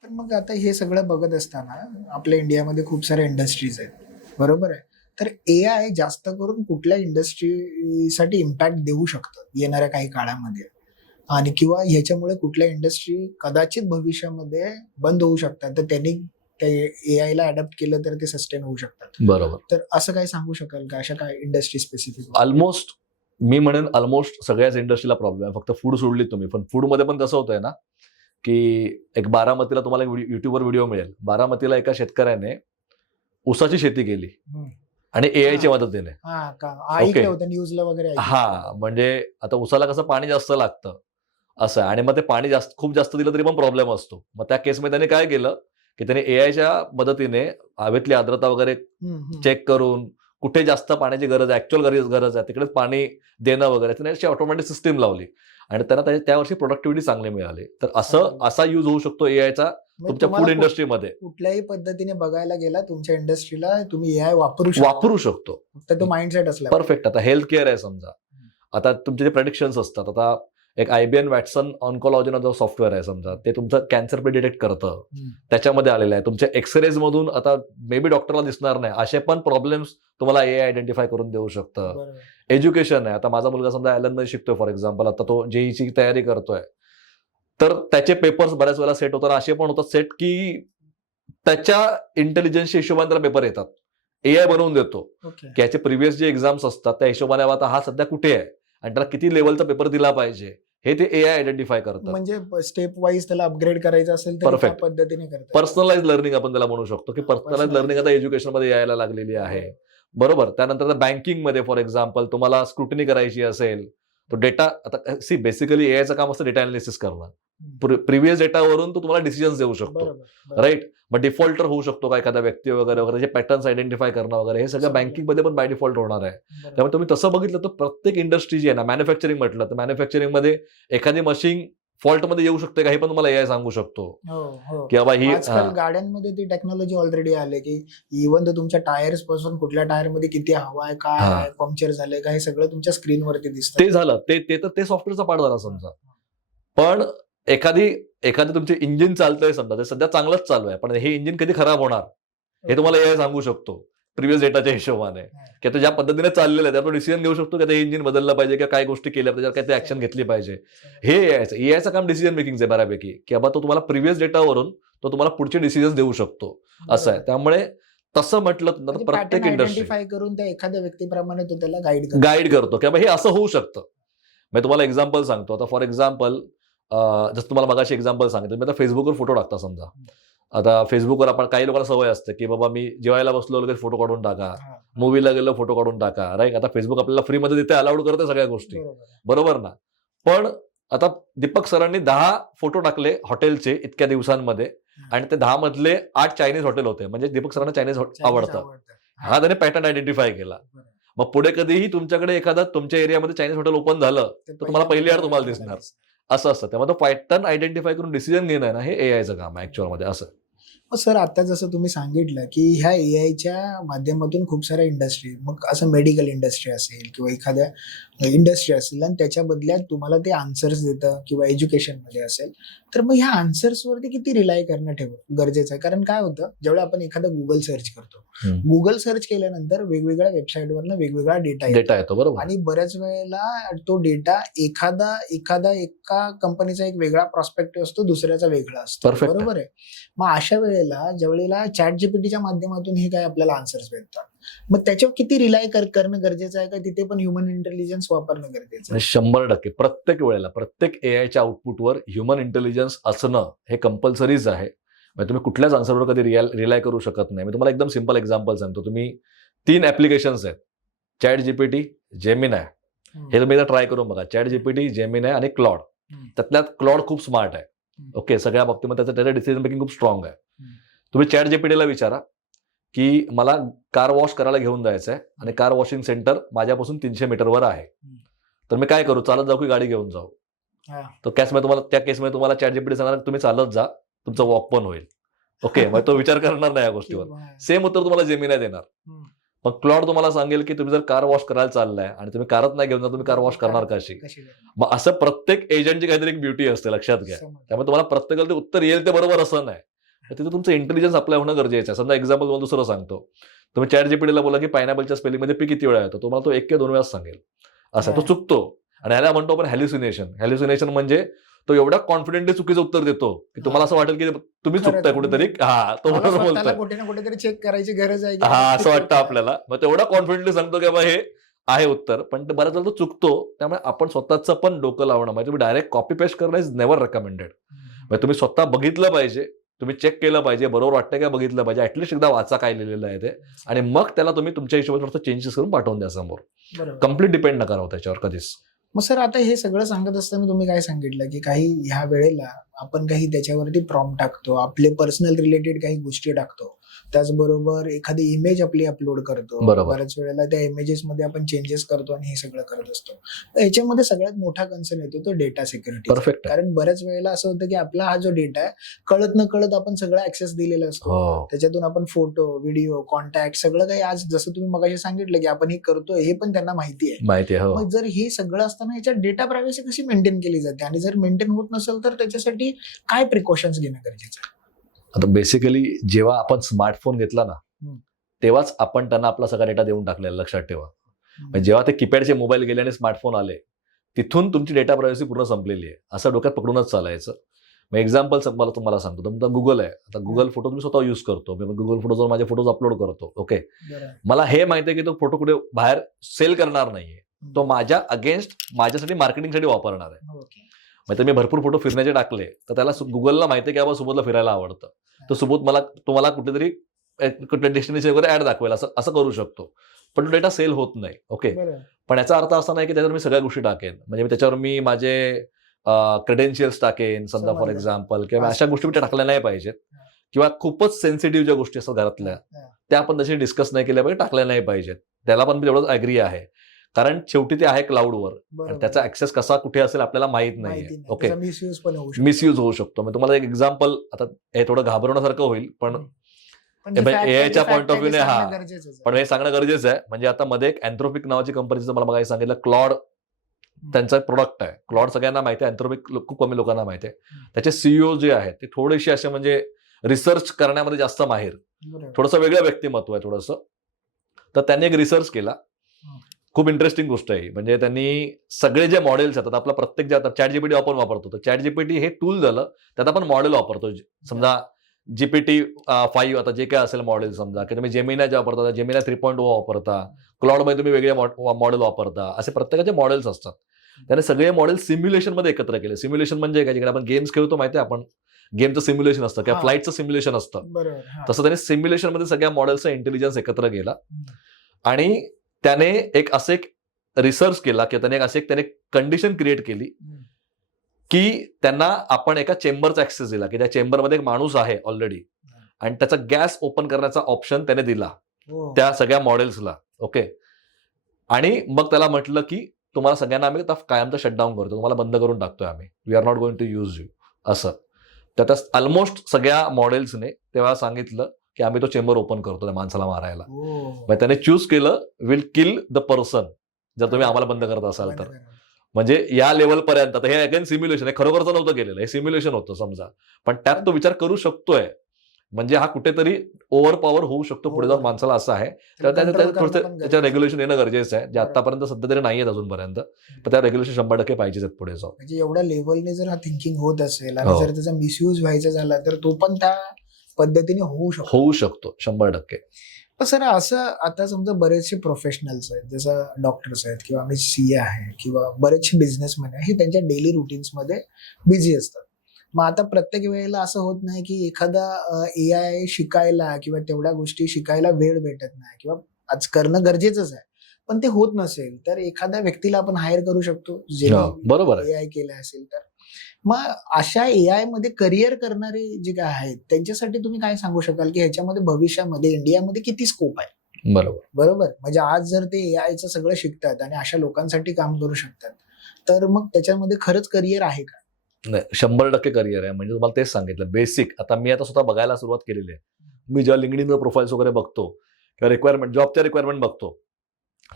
तर मग आता हे सगळं बघत असताना आपल्या इंडियामध्ये खूप साऱ्या इंडस्ट्रीज आहेत, बरोबर आहे. तर एआय जास्त करून कुठल्या इंडस्ट्रीसाठी इम्पॅक्ट देऊ शकतं येणाऱ्या काही काळामध्ये आणि किंवा ह्याच्यामुळे कुठल्या इंडस्ट्री कदाचित भविष्यामध्ये बंद होऊ शकतात, तर त्यांनी एआय ला अडॅप्ट केलं तर ते सस्टेन होऊ शकतात. बरोबर. तर असं काय सांगू शकाल का अशा काय इंडस्ट्री स्पेसिफिक? ऑलमोस्ट मी म्हणेन ऑलमोस्ट सगळ्याच इंडस्ट्रीला प्रॉब्लेम आहे. फक्त फूड सोडली तुम्ही, पण फूडमध्ये पण कसं होतंय ना की एक बारामतीला तुम्हाला युट्यूबवर व्हिडिओ मिळेल. बारामतीला एका शेतकऱ्याने ऊसाची शेती केली आणि एआयच्या मदतीने. ऐकलं होतं न्यूजला वगैरे. हा, म्हणजे आता ऊसाला कसं पाणी जास्त लागतं असं आहे आणि मग ते पाणी खूप जास्त दिलं तरी पण प्रॉब्लेम असतो. मग त्या केसमध्ये त्याने काय केलं की त्याने एआयच्या मदतीने हवेतली आर्द्रता वगैरे चेक करून कुठे जास्त पाण्याची गरज आहे, ऍक्च्युअल गरज आहे, तिकडेच पाणी देणं वगैरे, त्याने अशी ऑटोमॅटिक सिस्टीम लावली आणि त्यांना त्या वर्षी प्रोडक्टिव्हिटी चांगली मिळाली. तर असा यूज होऊ शकतो एआयचा तुमच्या फूड इंडस्ट्रीमध्ये. कुठल्याही पद्धतीने बघायला गेला तुमच्या इंडस्ट्रीला तुम्ही एआय वापरू शकतो. फक्त तो माइंडसेट असला परफेक्ट. आता हेल्थ केअर आहे समजा, आता तुमचे जे प्रेडिक्शन्स असतात, आता एक IBM वॅटसन ऑन्कोलॉजी नावाचं सॉफ्टवेअर आहे समजा, ते तुमचं कॅन्सर डिटेक्ट करतं, त्याच्यामध्ये आलेलं आहे. तुमच्या एक्सरेज मधून आता मे बी डॉक्टरला दिसणार नाही असे पण प्रॉब्लेम्स तुम्हाला एआय आयडेंटिफाय करून देऊ शकतं. एज्युकेशन आहे, आता माझा मुलगा समजा ॲलनमध्ये शिकतोय फॉर एक्झाम्पल, आता तो जेईची तयारी करतोय, तर त्याचे पेपर्स बऱ्याच वेळेला सेट होतात, असे पण होतात सेट की त्याच्या इंटेलिजन्सच्या हिशोबाने त्याला पेपर येतात, एआय बनवून देतो की याचे प्रिव्हियस जे एक्झाम्स असतात त्या हिशोबाने आता हा सध्या कुठे आहे आणि त्याला किती लेवलचा पेपर दिला पाहिजे हे ते एआय आयडेंटिफाय करतं. म्हणजे स्टेप वाईज त्याला अपग्रेड करायचं असेल तर त्या पद्धतीने करतात. पर्सनलाइज लर्निंग आपण त्याला म्हणू शकतो की पर्सनलाइज लर्निंग आता एज्युकेशन मध्ये यायला लागलेली आहे. बरोबर. त्यानंतर बँकिंगमध्ये फॉर एक्झाम्पल तुम्हाला स्क्रुटनी करायची असेल, तो डेटा आता बेसिकली एआयचं काम असतं डेटा अनालिसिस करणं. प्रिव्हियस डेटावरून तो तुम्हाला डिसिजन्स देऊ शकतो. राईट. मग डिफॉल्टर होऊ शकतो का एखादा व्यक्ती वगैरे वगैरे, जे पॅटर्न्स आयडेंटिफाय करणं वगैरे, हे सगळं बँकिंगमध्ये पण बाय डिफॉल्ट होणार आहे. त्यामुळे तुम्ही तसं बघितलं तर प्रत्येक इंडस्ट्री जी आहे ना, मॅन्युफॅक्चरिंग म्हटलं तर मॅन्युफॅक्चरिंगमध्ये एखादी मशीन फॉल्ट मध्ये येऊ शकते का हे पण तुम्हाला एआय सांगू शकतो की बाबा ही. आजकाल गाड्यांमध्ये ती टेक्नॉलॉजी ऑलरेडी आले की इव्हन तर तुमच्या टायर्स पासून कुठल्या टायर मध्ये किती हवा आहे, काय आहे, पंक्चर झालंय का, हे सगळं तुमच्या स्क्रीनवरती दिसतं. ते झालं ते सॉफ्टवेअरचा पार्ट झाला समजा. पण एखादी तुमचे इंजिन चालतंय समजा, ते सध्या चांगलंच चालू आहे, पण हे इंजिन कधी खराब होणार हे तुम्हाला एआय सांगू शकतो प्रिव्हियस डेटाच्या हिशोबाने, की आता ज्या पद्धतीने चाललेलं आहे त्यावर डिसिजन घेऊ शकतो की ते इंजिन बदललं पाहिजे किंवा काय गोष्टी केल्या पाहिजे, काय ते ऍक्शन घेतली पाहिजे. हे एआयचं काम डिसिजन मेकिंगचं आहे बऱ्यापैकी, की बाबा तो तुम्हाला प्रिव्हियस डेटावरून तो तुम्हाला पुढचे डिसिजन देऊ शकतो असं आहे. त्यामुळे तसं म्हटलं तर प्रत्येक इंडस्ट्री करून त्या एखाद्या व्यक्तीप्रमाणे तो त्याला गाईड करतो की बाबा हे असं होऊ शकतं. मी तुम्हाला एक्झाम्पल सांगतो. आता फॉर एक्झाम्पल जसं तुम्हाला मगाशी एक्झाम्पल सांगितलं, मी आता फेसबुकवर फोटो टाकता समजा. आता फेसबुकवर आपण काही लोकांना सवय असते की बाबा मी जेवायला बसलो लगेच फोटो काढून टाका, मूवीला गेलो फोटो काढून टाका, राईट. आता फेसबुक आपल्याला फ्रीमध्ये तिथे अलाउड करते सगळ्या गोष्टी, बरोबर ना. पण आता दीपक सरांनी 10 फोटो टाकले हॉटेलचे इतक्या दिवसांमध्ये, आणि ते 10 मधले 8 चायनीज हॉटेल होते. म्हणजे दीपक सरांना चायनीज आवडतं, हा त्याने पॅटर्न आयडेंटिफाय केला. मग पुढे कधीही तुमच्याकडे एखादा तुमच्या एरियामध्ये चायनीज हॉटेल ओपन झालं तर तुम्हाला पहिली ऍड तुम्हाला दिसणार, असं असतं. त्यामुळे तो पॅटर्न आयडेंटिफाय करून डिसिजन घेणं आहे ना, हे एआयचं काम आहे ऍक्च्युअल मध्ये. असं सर आता जसं तुम्ही सांगितलं की ह्या एआयच्या माध्यमातून खूप साऱ्या इंडस्ट्री, मग असं मेडिकल इंडस्ट्री असेल किंवा एखाद्या इंडस्ट्री असेल आणि त्याच्या बदल्यात तुम्हाला ते आन्सर्स देतं, किंवा एज्युकेशन मध्ये असेल, तर मग ह्या आन्सर्सवरती किती रिलाय करणं गरजेचं आहे. कारण काय होतं, ज्यावेळी आपण एखादा गुगल सर्च करतो, गुगल सर्च केल्यानंतर वेगवेगळ्या वेबसाईटवरनं वेगवेगळा डेटा येतो, बरोबर. आणि बऱ्याच वेळेला तो डेटा एका कंपनीचा एक वेगळा प्रॉस्पेक्टिव्ह असतो, दुसऱ्याचा वेगळा असतो, बरोबर आहे. मग अशा वेळेला ज्यावेळेला चॅट जीपीटीच्या माध्यमातून हे काय आपल्याला आन्सर्स भेटतात, मग त्याच्यावर किती रिलाय करणं गरजेचं आहे का तिथे पण ह्युमन इंटेलिजन्स वापरणं गरजेचं आहे? 100% प्रत्येक वेळेला प्रत्येक एआयच्या आउटपुटवर ह्युमन इंटेलिजन्स असणं हे कंपल्सरीच आहे. म्हणजे तुम्ही कुठल्याच आन्सरवर कधी रिलाय करू शकत नाही. मी तुम्हाला एकदम सिंपल एक्झाम्पल सांगतो. तुम्ही 3 ऍप्लिकेशन्स आहेत, चॅट जीपीटी, जेमिनाय. हे तुम्ही एकदा ट्राय करून बघा. चॅट जीपीटी, जेमिनाय आणि क्लॉड. त्यातल्यात क्लॉड खूप स्मार्ट आहे, ओके. सगळ्या बाबतीमध्ये त्याचं डिसिजन मेकिंग खूप स्ट्रॉंग आहे. तुम्ही चॅट जीपीटीला विचारा की मला कार वॉश करायला घेऊन जायचं आहे आणि कार वॉशिंग सेंटर माझ्यापासून 300 मीटरवर आहे, तर मी काय करू, चालत जाऊ की गाडी घेऊन जाऊ? तर त्या केसमध्ये तुम्हाला चॅट जीपीटी सांगणार तुम्ही चालत जा, तुमचं वॉक पण होईल, ओके. मग तो विचार करणार नाही या गोष्टीवर. सेम उत्तर तुम्हाला जेमिनाय देणार. मग क्लॉड तुम्हाला सांगेल की तुम्ही जर कार वॉश करायला चाललाय आणि तुम्ही कारच नाही घेऊन जा, तुम्ही कार वॉश करणार कशी? मग असं प्रत्येक एजंटची काहीतरी एक ब्युटी असते, लक्षात घ्या. त्यामुळे तुम्हाला प्रत्येकाला ते उत्तर येईल ते बरोबर असं नाही, तिथे तुमचं इंटेलिजन्स अप्लाय होणं गरजेचं आहे. समजा एक्झाम्पल तुम्हाला दुसरं सांगतो. तुम्ही चॅट जीपीटीला बोला की पायनॅपलच्या स्पेलिंग मध्ये पी किती वेळा येतो, तुम्हाला तो 1 किंवा 2 वेळा सांगेल. असं तो चुकतो, आणि ह्याला म्हणतो आपण हॅल्युसिनेशन. म्हणजे तो एवढ्या कॉन्फिडेंटली चुकीचं उत्तर देतो की तुम्हाला असं वाटेल की तुम्ही चुकताय कुठेतरी. तो बरोबर बोलतोय, कुठे ना कुठेतरी चेक करायची गरज आहे, असं वाटतं आपल्याला. मग तेवढा कॉन्फिडेंटली सांगतो की बाबा हे आहे उत्तर, पण ते बऱ्याच वेळा तो चुकतो. त्यामुळे आपण स्वतःचं पण डोकं लावणं, म्हणजे तुम्ही डायरेक्ट कॉपी पेस्ट करणं इज नेव्हर रेकमेंडेड. म्हणजे तुम्ही स्वतः बघितलं पाहिजे, तुम्ही चेक केलं पाहिजे, बरोबर वाटतं का बघितलं पाहिजे, ऍटलिस्ट एकदा वाचा काय लिहिलेलं आहे ते, आणि मग त्याला तुम्ही तुमच्या हिशोबाने थोडंसं चेंजेस करून पाठवून द्या समोर. कम्प्लीट डिपेंड नका राहू त्याच्यावर कधीच. मग सर आता हे सगळं सांगत असताना तुम्ही काय सांगितलं की काही ह्या वेळेला आपण काही त्याच्यावरती प्रॉम्प्ट टाकतो, आपले पर्सनल रिलेटेड काही गोष्टी टाकतो, त्याचबरोबर एखादी इमेज आपली अपलोड करतो, बऱ्याच वेळेला त्या इमेजेस मध्ये आपण चेंजेस करतो आणि हे सगळं करत असतो. याच्यामध्ये सगळ्यात मोठा कन्सर्न येतो तो डेटा सिक्युरिटी. परफेक्ट. कारण बऱ्याच वेळेला असं होतं की आपला हा जो डेटा आहे कळत न कळत आपण सगळं ऍक्सेस दिलेला असतो, त्याच्यातून आपण फोटो, व्हिडिओ, कॉन्टॅक्ट सगळं काही, आज जसं तुम्ही मगाशी सांगितलं की आपण हे करतोय हे पण त्यांना माहिती आहे. मग जर हे सगळं असताना याच्यात डेटा प्रायव्हसी कशी मेंटेन केली जाते, आणि जर मेंटेन होत नसेल तर त्याच्यासाठी काय प्रिकॉशन्स घेणं गरजेचं आहे? आता बेसिकली जेव्हा आपण स्मार्टफोन घेतला ना, तेव्हाच आपण त्यांना आपला सगळा डेटा देऊन टाकलेला, लक्षात ठेवा. म्हणजे जेव्हा ते कीपॅडचे मोबाईल गेले आणि स्मार्टफोन आले, तिथून तुमची डेटा प्रायव्हसी पूर्ण संपलेली आहे, असं डोक्यात पकडूनच चालायचं. मग एक्झाम्पल तुम्हाला सांगतो. तुमचा गुगल आहे, आता गुगल फोटो तुम्ही स्वतः युज करतो, मी गुगल फोटोजवर माझे फोटोज अपलोड करतो, ओके. मला हे माहिती आहे की तो फोटो कुठे बाहेर सेल करणार नाहीये, तो माझ्या अगेन्स्ट माझ्यासाठी मार्केटिंगसाठी वापरणार आहे. म्हणजे मी भरपूर फोटो फिरण्याचे टाकले तर त्याला गुगलला माहिती आहे की बाबा सुबोधला फिरायला आवडतं, तर सुबोध तुम्हाला कुठेतरी कुठल्या डेस्टिनेशन वगैरे ऍड दाखवेल, असं करू शकतो. पण तो डेटा सेल होत नाही, ओके. पण याचा अर्थ असा नाही की त्याच्यावर मी सगळ्या गोष्टी टाकेन, म्हणजे त्याच्यावर मी माझे क्रेडेन्शियल्स टाकेन समजा फॉर एक्झाम्पल, किंवा अशा गोष्टी टाकल्या नाही पाहिजेत, किंवा खूपच सेन्सिटिव्ह ज्या गोष्टी असतात घरातल्या त्या आपण तशी डिस्कस नाही केल्या पाहिजे, टाकल्या नाही पाहिजेत. त्याला पण मी तेवढंच अग्री आहे, कारण शेवटी ते आहे क्लाउडवर, त्याचा ऍक्सेस कसा कुठे असेल आपल्याला माहित नाहीये, ओके. मिसयूज होऊ शकतो. मी तुम्हाला एक एक्झाम्पल, आता हे थोडं घाबरवण्यासारखं होईल पण एआयच्या पॉईंट ऑफ व्ह्यूने पण हे सांगणं गरजेचं आहे. म्हणजे आता मध्ये एक अँथ्रोपिक नावाची कंपनीचं मला मागे सांगितलं, क्लॉड त्यांचा प्रोडक्ट आहे. क्लॉड सगळ्यांना माहिती आहे, अँथ्रोपिक खूप कमी लोकांना माहिती आहे. त्याचे सीईओ जे आहेत ते थोडेसे असे म्हणजे रिसर्च करण्यामध्ये जास्त माहिर, थोडंसं वेगळं व्यक्तिमत्व आहे थोडंसं. तर त्यांनी एक रिसर्च केला, खूप इंटरेस्टिंग गोष्ट आहे. म्हणजे त्यांनी सगळे जे मॉडेल्स आहेत, आपला प्रत्येक जे आता चॅट जीपीटी आपण वापरतो, तर चॅट जीपीटी हे टूल झालं, त्यात आपण मॉडेल वापरतो. समजा जीपीटी 5 आता जे काय असेल मॉडेल, समजा की तुम्ही जेमिनाय जे वापरता, जेमिनाय 3.0 वापरता, क्लॉड मध्ये तुम्ही वेगळे मॉडेल वापरता, असे प्रत्येकाचे मॉडेल्स असतात. त्याने सगळे मॉडेल सिम्युलेशन मध्ये एकत्र केले. सिम्युलेशन म्हणजे काय, जिकडे आपण गेम्स खेळतो माहिती आहे, आपण गेमचं सिम्युलेशन असतं किंवा हा. फ्लाईटचं सिम्युलेशन असतं, बरोबर. हा. तसं त्याने सिम्युलेशन मध्ये सगळ्या मॉडेल्सचा इंटेलिजन्स एकत्र केला. हम्म. आणि त्याने असं एक रिसर्च केला किंवा त्याने कंडिशन क्रिएट केली हम्म. की त्यांना आपण एका चेंबरचा ऍक्सेस दिला, की त्या चेंबरमध्ये एक माणूस आहे ऑलरेडी, आणि त्याचा गॅस ओपन करण्याचा ऑप्शन त्याने दिला हो. त्या सगळ्या मॉडेल्सला. ओके. आणि मग त्याला म्हटलं की तुम्हाला सगळ्यांना आम्ही आता कायमचा शटडाऊन करतो, तुम्हाला बंद करून टाकतोय आम्ही, we are not going to use you, असं. तर त्या ऑलमोस्ट सगळ्या मॉडेल्सने तेव्हा सांगितलं की आम्ही तो चेंबर ओपन करतो त्या माणसाला मारायला. हो. मग त्याने चूज केलं विल किल द पर्सन, जर तुम्ही आम्हाला बंद करत असाल तर. म्हणजे या लेवलपर्यंत. आता हे अगेन सिम्युलेशन, हे खरोखरचं नव्हतं केलेलं, हे सिम्युलेशन होतं समजा, पण त्यात तो विचार करू शकतोय. म्हणजे हा कुठेतरी ओव्हर पॉवर होऊ शकतो पुढे जाऊन माणसाला, असं आहे. तर त्याच्या रेग्युलेशन येणं गरजेचं आहे, जे आतापर्यंत सध्या तरी नाहीये अजूनपर्यंत, पण त्या रेग्युलेशन 100% पाहिजेच आहेत पुढे जाऊन. म्हणजे एवढ्या लेवलने जर हा थिंकिंग होत असेल आणि हो. जर त्याचा मिसयूज व्हायचा झाला तर तो पण त्या पद्धतीने होऊ शकतो 100%. पण सर असं आता समजा बरेचसे प्रोफेशनल्स आहेत, जसं डॉक्टर्स आहेत किंवा आम्ही CA आहे किंवा बरेचसे बिझनेसमॅन आहे, हे त्यांच्या डेली रुटीन्स मध्ये बिझी असतात. मग आता प्रत्येक वेळेला असं होत नाही की एखादा AI शिकायला किंवा तेवढ्या गोष्टी शिकायला वेळ भेटत नाही किंवा आज करणं गरजेचंच आहे, पण ते होत नसेल तर एखाद्या व्यक्तीला आपण हायर करू शकतो जे बरोबर आहे. AI केलं असेल तर. मग अशा AI मध्ये करिअर करणारे जे काय आहेत त्यांच्यासाठी तुम्ही काय सांगू शकाल की ह्याच्यामध्ये भविष्यामध्ये इंडियामध्ये किती स्कोप आहे? बरोबर. म्हणजे आज जर ते AIचं सगळं शिकतात आणि अशा लोकांसाठी काम करू शकतात, तर मग त्याच्यामध्ये खरंच करिअर आहे का? नाही, 100% करिअर आहे. म्हणजे तुम्हाला तेच सांगितलं बेसिक. आता मी स्वतः बघायला सुरुवात केलेली आहे. मी जेव्हा लिंक्डइन प्रोफाईल्स वगैरे बघतो किंवा रिक्वायरमेंट, जॉबच्या रिक्वायरमेंट बघतो,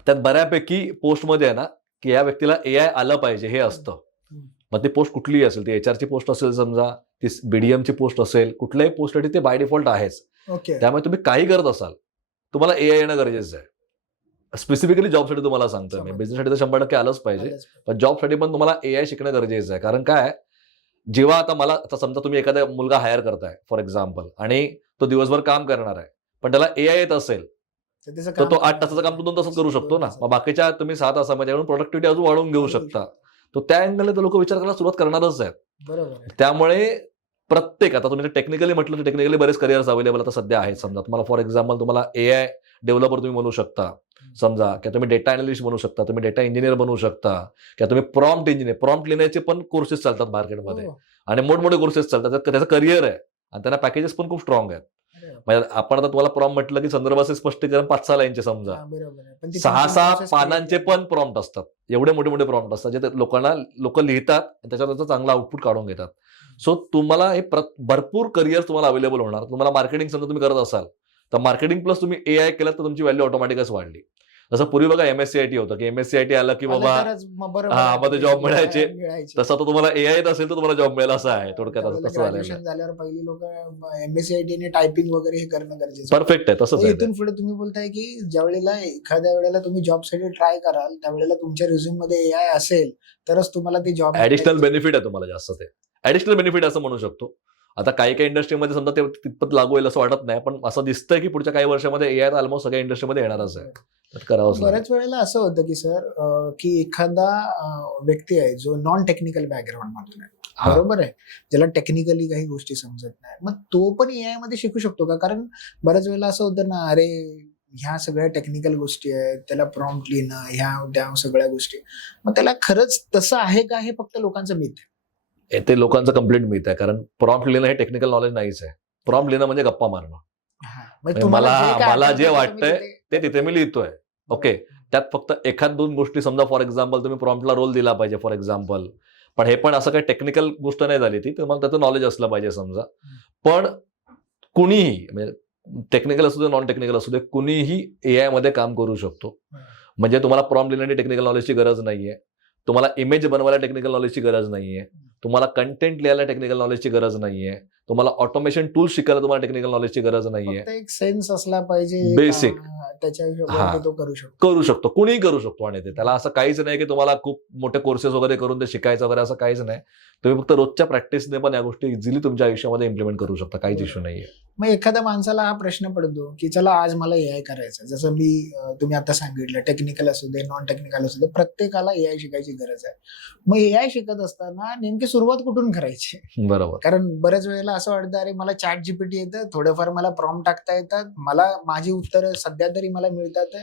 त्यात बऱ्यापैकी पोस्टमध्ये आहे ना की या व्यक्तीला AI आलं पाहिजे हे असतं. मग ती पोस्ट कुठलीही असेल, ती HR ची पोस्ट असेल समजा, ती BDM ची पोस्ट असेल, कुठल्याही पोस्टसाठी ते बाय डिफॉल्ट आहेच. ओके. त्यामुळे तुम्ही काही करत असाल, तुम्हाला AI येणं गरजेचं आहे. स्पेसिफिकली जॉबसाठी तुम्हाला सांगतोय मी, बिझनेससाठी तर 100% आलंच पाहिजे, पण जॉबसाठी पण तुम्हाला AI शिकणं गरजेचं आहे. कारण काय, जेव्हा आता समजा तुम्ही एखादा मुलगा हायर करताय फॉर एक्झाम्पल, आणि तो दिवसभर काम करणार आहे, पण त्याला AI येत असेल तर तो 8 तासाचं काम तो 2 तासात करू शकतो ना. मग बाकीच्या तुम्ही 6 तासामध्ये प्रोडक्टिव्हिटी अजून वाढवून घेऊ शकता. तो त्या अँगलने तर लोक विचार करायला सुरुवात करणारच आहेत. बरोबर. त्यामुळे प्रत्येक, आता तुम्ही टेक्निकली म्हटलं तर टेक्निकली बरेच करिअर्स अवेलेबल आता सध्या आहेत. समजा तुम्हाला फॉर एक्झाम्पल तुम्हाला AI डेव्हलपर तुम्ही बनू शकता समजा, किंवा तुम्ही डेटा अनालिस्ट बनू शकता, तुम्ही डेटा इंजिनियर बनू शकता, किंवा तुम्ही प्रॉम्प्ट लिहिण्याचे पण कोर्सेस चालतात मार्केटमध्ये, आणि मोठमोठे कोर्सेस चालतात, त्याचं करिअर आहे आणि त्यांना पॅकेजेस पण खूप स्ट्रॉंग आहेत. म्हणजे आपण आता तुम्हाला प्रॉम्प्ट म्हटलं की संदर्भाचे स्पष्टीकरण 5-6 लाईनचे समजा, 6-6 पानांचे पण प्रॉम्प्ट असतात. एवढे मोठे मोठे प्रॉम्प्ट असतात जे लोक लिहितात आणि त्याच्यात चांगला आउटपुट काढून घेतात. सो तुम्हाला हे भरपूर करिअर तुम्हाला अवेलेबल होणार. तुम्हाला मार्केटिंग समजा तुम्ही करत असाल तर मार्केटिंग प्लस तुम्ही AI केलं तर तुमची व्हॅल्यू ऑटोमॅटिकच वाढली. जसं पूर्वी बघा MSCIT होतं की MSCIT आलं की बाबा मग ते जॉब मिळायचे, तसं आता तुम्हाला AI येत असेल तर तुम्हाला जॉब मिळेल, असं आहे थोडक्यात. तसं झालेलं झाल्यावर पहिली लोक MSCIT ने टायपिंग वगैरे हे करणं गरजेचं. परफेक्ट आहे. तसंच आहे. इथून पुढे तुम्ही बोलताय की ज्या वेळेला एखाद्या वेळेला तुम्ही जॉबसाठी ट्राय कराल त्यावेळेला तुमच्या रिझ्यूम मध्ये AI असेल तरच तुम्हाला ते जॉब. ऍडिशनल बेनिफिट आहे तुम्हाला जास्त, ते ऍडिशनल बेनिफिट असं म्हणू शकतो. आता काही इंडस्ट्रीमध्ये समजा ते तितपत लागू होईल असं वाटत नाही, पण असं दिसतंय की पुढच्या काही वर्षामध्ये AI ऑलमोस्ट सगळ्या इंडस्ट्रीमध्ये येणारच आहे. बऱ्याच वेळेला असं होतं की सर की एखादा व्यक्ती आहे जो नॉन टेक्निकल बॅकग्राऊंड मधून आहे, बरोबर आहे, ज्याला टेक्निकली काही गोष्टी समजत नाही, मग तो पण AI मध्ये शिकू शकतो का? कारण बऱ्याच वेळेला असं होतं ना, अरे ह्या सगळ्या टेक्निकल गोष्टी आहेत, त्याला प्रॉम्प्ट लिहिणं, ह्या त्या सगळ्या गोष्टी, मग त्याला खरंच तसं आहे का? हे फक्त लोकांचं मिथ आहे. ते लोकांचं कम्प्लीट मिथ आहे. कारण प्रॉम्प्ट लिहिणं हे टेक्निकल नॉलेज नाहीच आहे. प्रॉम्प्ट लिहिणं म्हणजे गप्पा मारणं. मला जे वाटतंय ते तिथे मी लिहितोय. ओके. त्यात फक्त 1-2 गोष्टी समजा फॉर एक्झाम्पल तुम्ही प्रॉम्प्टला रोल दिला पाहिजे फॉर एक्झाम्पल, पण हे पण असं काही टेक्निकल गोष्ट नाही झाली ती, तर मग त्याचं नॉलेज असलं पाहिजे समजा. पण कुणीही, म्हणजे टेक्निकल असू दे नॉन टेक्निकल असू दे, कुणीही AI मध्ये काम करू शकतो. म्हणजे तुम्हाला प्रॉम्प्ट लिहिण्याची टेक्निकल नॉलेजची गरज नाहीये, तुम्हाला इमेज बनवायला टेक्निकल नॉलेजची गरज नाहीये, तुम्हाला कंटेंट लिहायला टेक्निकल नॉलेजची गरज नाहीये, तुम्हाला ऑटोमेशन टूल्स शिकायला तुम्हाला टेक्निकल नॉलेजची गरज नाहीये. एक सेन्स असला पाहिजे बेसिक, त्याच्या हिशोबाने तो करू शकतो. कुणीही करू शकतो. आणि त्याला असं काहीच नाही की तुम्हाला खूप मोठे कोर्सेस वगैरे करून ते शिकायचं वगैरे, असं काहीच नाही. तुम्ही फक्त रोजच्या प्रॅक्टिसने पण या गोष्टी इझिली तुमच्या आयुष्यामध्ये इम्प्लिमेंट करू शकता, काहीच इश्यू नाहीये. मग एखाद्या माणसाला हा प्रश्न पडतो की चला आज मला एआय करायचं, जसं तुम्ही आता सांगितलं टेक्निकल असू दे नॉन टेक्निकल असू दे, प्रत्येकाला एआय शिकायची गरज आहे. मग एआय शिकत असताना नेमकी सुरुवात कुठून करायची? बरोबर. कारण बऱ्याच वेळेला असं वाटतं अरे मला चॅट जीपीटी येतं, थोडंफार मला प्रॉम्प्ट टाकता येतात, मला माझी उत्तरं सध्या तरी मला मिळतात,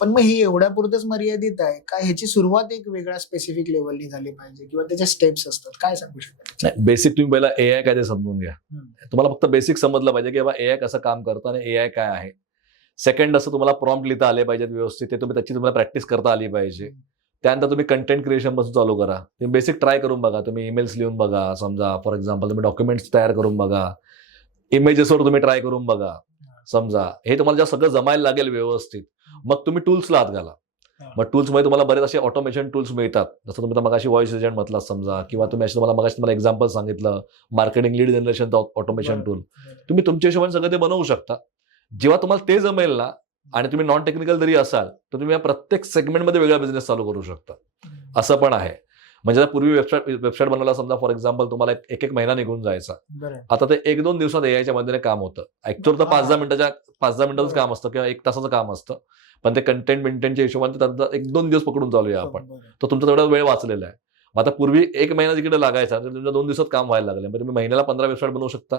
पण मग ही एवढ्या पुरतच मर्यादित आहे का? ह्याची सुरुवात एक वेगळ्या स्पेसिफिक लेवलनी झाली पाहिजे किंवा त्याच्या स्टेप्स असतात, काय सांगू शकता? बेसिक तुम्ही पहिला एआय काय ते समजून घ्या. हम्म. तुम्हाला फक्त बेसिक समजलं पाहिजे की बाबा एआय कसं काम करतं आणि एआय काय आहे. सेकंड असं तुम्हाला प्रॉम्प्ट लिहिता आले पाहिजेत व्यवस्थित, ते त्याची तुम्हाला प्रॅक्टिस करता आली पाहिजे. त्यानंतर तुम्ही कंटेंट क्रिएशन पासून चालू करा. तुम्ही बेसिक ट्राय करून बघा, तुम्ही ईमेल्स लिहून बघा, समजा फॉर एक्झाम्पल तुम्ही डॉक्युमेंट्स तयार करून बघा, इमेजेसवर तुम्ही ट्राय करून बघा. समजा हे तुम्हाला जेव्हा सगळं जमायला लागेल व्यवस्थित, मग तुम्ही टूल्सला हात घाला. मग टूल्समध्ये तुम्हाला बरेच असे ऑटोमेशन टूल्स मिळतात, जसं तुम्ही मगाशी व्हॉइस एजंट म्हटला समजा, किंवा तुम्ही असे तुम्हाला एक्झाम्पल सांगितलं marketing lead generation automation tool, तुम्ही तुमच्या हिशोबाने सगळं ते बनवू शकता. जेव्हा तुम्हाला ते जमेल ना, आणि तुम्ही नॉन टेक्निकल जरी असाल तर तुम्ही या प्रत्येक सेगमेंटमध्ये वेगळा बिझनेस चालू करू शकता. असं पण आहे. म्हणजे पूर्वी वेबसाईट बनवायला समजा फॉर एक्झाम्पल तुम्हाला एक महिना निघून जायचा, आता ते 1-2 दिवसात एआयच्या मदतीने काम होतं. ऍक्च्युअल तर 5-10 मिनिटाचं काम असतं किंवा 1 तासाचं काम असतं, पण ते कंटेंटच्या हिशोबाने त्यांचा 1-2 दिवस पकडून चालूया आपण, तर तुमचा तेवढा वेळ वाचलेला आहे. मग आता पूर्वी 1 महिना तिकडे लागायचा, तर तुमच्या 2 दिवसात काम व्हायला लागले. मग तुम्ही महिन्याला 15 वेबसाईट बनवू शकता.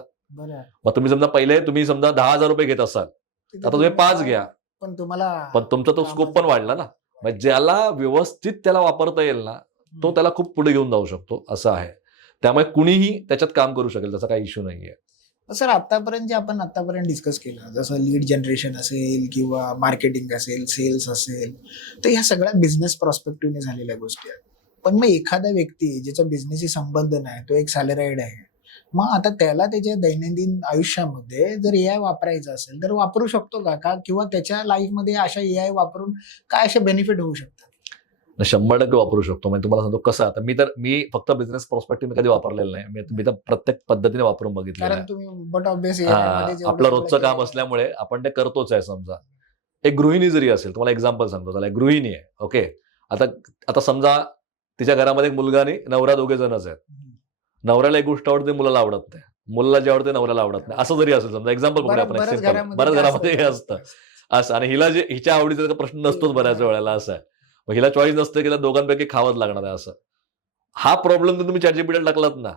मग तुम्ही समजा पहिले तुम्ही समजा 10,000 रुपये घेत असाल, आता तुम्ही 5 घ्या, पण तुमचा तो स्कोप पण वाढला ना. मग ज्याला व्यवस्थित त्याला वापरता येईल ना, तो त्याला खूप पुढे घेऊन जाऊ शकतो, असं आहे. त्यामुळे कुणीही त्याच्यात काम करू शकेल, त्याचा काही इश्यू नाहीये. सर आतापर्यंत जे आपण डिस्कस केलं, जसं लीड जनरेशन असेल किंवा मार्केटिंग असेल, सेल्स असेल, तर ह्या सगळ्या बिझनेस प्रॉस्पेक्टिव्हने झालेल्या गोष्टी आहेत. पण मग एखादा व्यक्ती ज्याचा बिझनेसशी संबंध नाही, तो एक सॅलराईड आहे, मग आता त्याला त्याच्या दैनंदिन आयुष्यामध्ये जर एआय वापरायचं असेल तर वापरू शकतो का? किंवा त्याच्या लाईफमध्ये अशा एआय वापरून काय असे बेनिफिट होऊ शकतात? 100% वापरू शकतो. म्हणजे तुम्हाला सांगतो कसं, आता मी फक्त बिझनेस पर्स्पेक्टिव्ह कधी वापरलेलं नाही. मी तर प्रत्येक पद्धतीने वापरून बघितलेलं कारण आहे. तुम्ही बट ऑब्वियस आपलं रोजचं काम असल्यामुळे आपण ते करतोच आहे. समजा एक गृहिणी जरी असेल, तुम्हाला एक्झाम्पल सांगतो, त्याला एक गृहिणी आहे, ओके. आता समजा तिच्या घरामध्ये एक मुलगा आणि नवरा दोघे जणच आहेत. नवऱ्याला एक गोष्ट आवडते, मुलाला आवडत नाही, मुलाला जे आवडते नवऱ्याला आवडत नाही, असं जरी असेल समजा, एक्झाम्पल बघूया आपण. बऱ्याच घरामध्ये हे असतं असं, आणि हिला जे हिच्या आवडीचा प्रश्न नसतोच बऱ्याच वेळेला, असं आहे. मग हिला चॉईस नसते की दोघांपैकी खावंच लागणार आहे असं. हा प्रॉब्लेम तर तुम्ही ChatGPT टाकलात ना,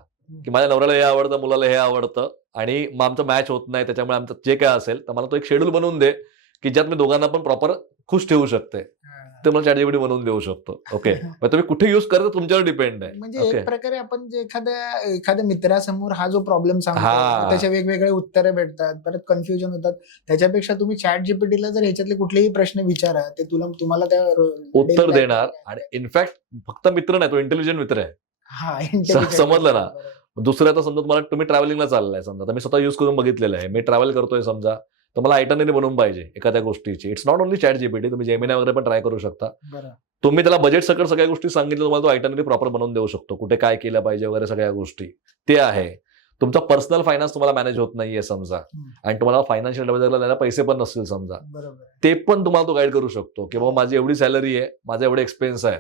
की माझ्या नवऱ्याला हे आवडतं, मुलाला हे आवडतं, आणि मग आमचं मॅच होत नाही, त्याच्यामुळे आमचं जे काय असेल तर मला तो एक शेड्यूल बनवून दे की ज्यात मी दोघांना पण प्रॉपर खुश ठेवू शकते, ते मला ChatGPT बनवून देऊ शकतो. ओके. मग तुम्ही कुठे युज करता तुमच्यावर डिपेंड आहे. म्हणजे एक प्रकारे आपण जे एखाद्या मित्रासमोर हा जो प्रॉब्लेम सांगतो, त्याचे वेगवेगळे उत्तरे भेटतात, परत कन्फ्युजन होतात, त्याच्यापेक्षा तुम्ही ChatGPTला जर ह्याच्यातले कुठलेही प्रश्न विचारा, ते तुम्हाला त्या उत्तर देणार. आणि इनफॅक्ट फक्त मित्र नाही, तो इंटेलिजंट मित्र आहे. समजलं ना. दुसरं आता समजा तुम्हाला, तुम्ही ट्रॅव्हलिंगला चाललाय समजा, तर मी स्वतः युज करून बघितलेलं आहे. मी ट्रॅव्हल करतोय समजा, तर मला आयटनरी बनवून पाहिजे एखाद्या गोष्टीची. इट्स नॉट ओनली ChatGPT, तुम्ही जेमिनी वगैरे पण ट्राय करू शकता. तुम्ही त्याला बजेट सकट सगळ्या गोष्टी सांगितलं, तुम्हाला तो आयटनरी प्रॉपर बनवून देऊ शकतो, कुठे काय केलं पाहिजे वगैरे सगळ्या गोष्टी. ते आहे. तुमचा पर्सनल फायनान्स तुम्हाला मॅनेज होत नाहीये समजा, आणि तुम्हाला फायनान्शियल ऍडवायझरला द्यायला पैसे पण नसतील समजा, ते पण तुम्हाला तो गाईड करू शकतो की बाबा माझी एवढी सॅलरी आहे, माझा एवढे एक्सपेन्स आहे,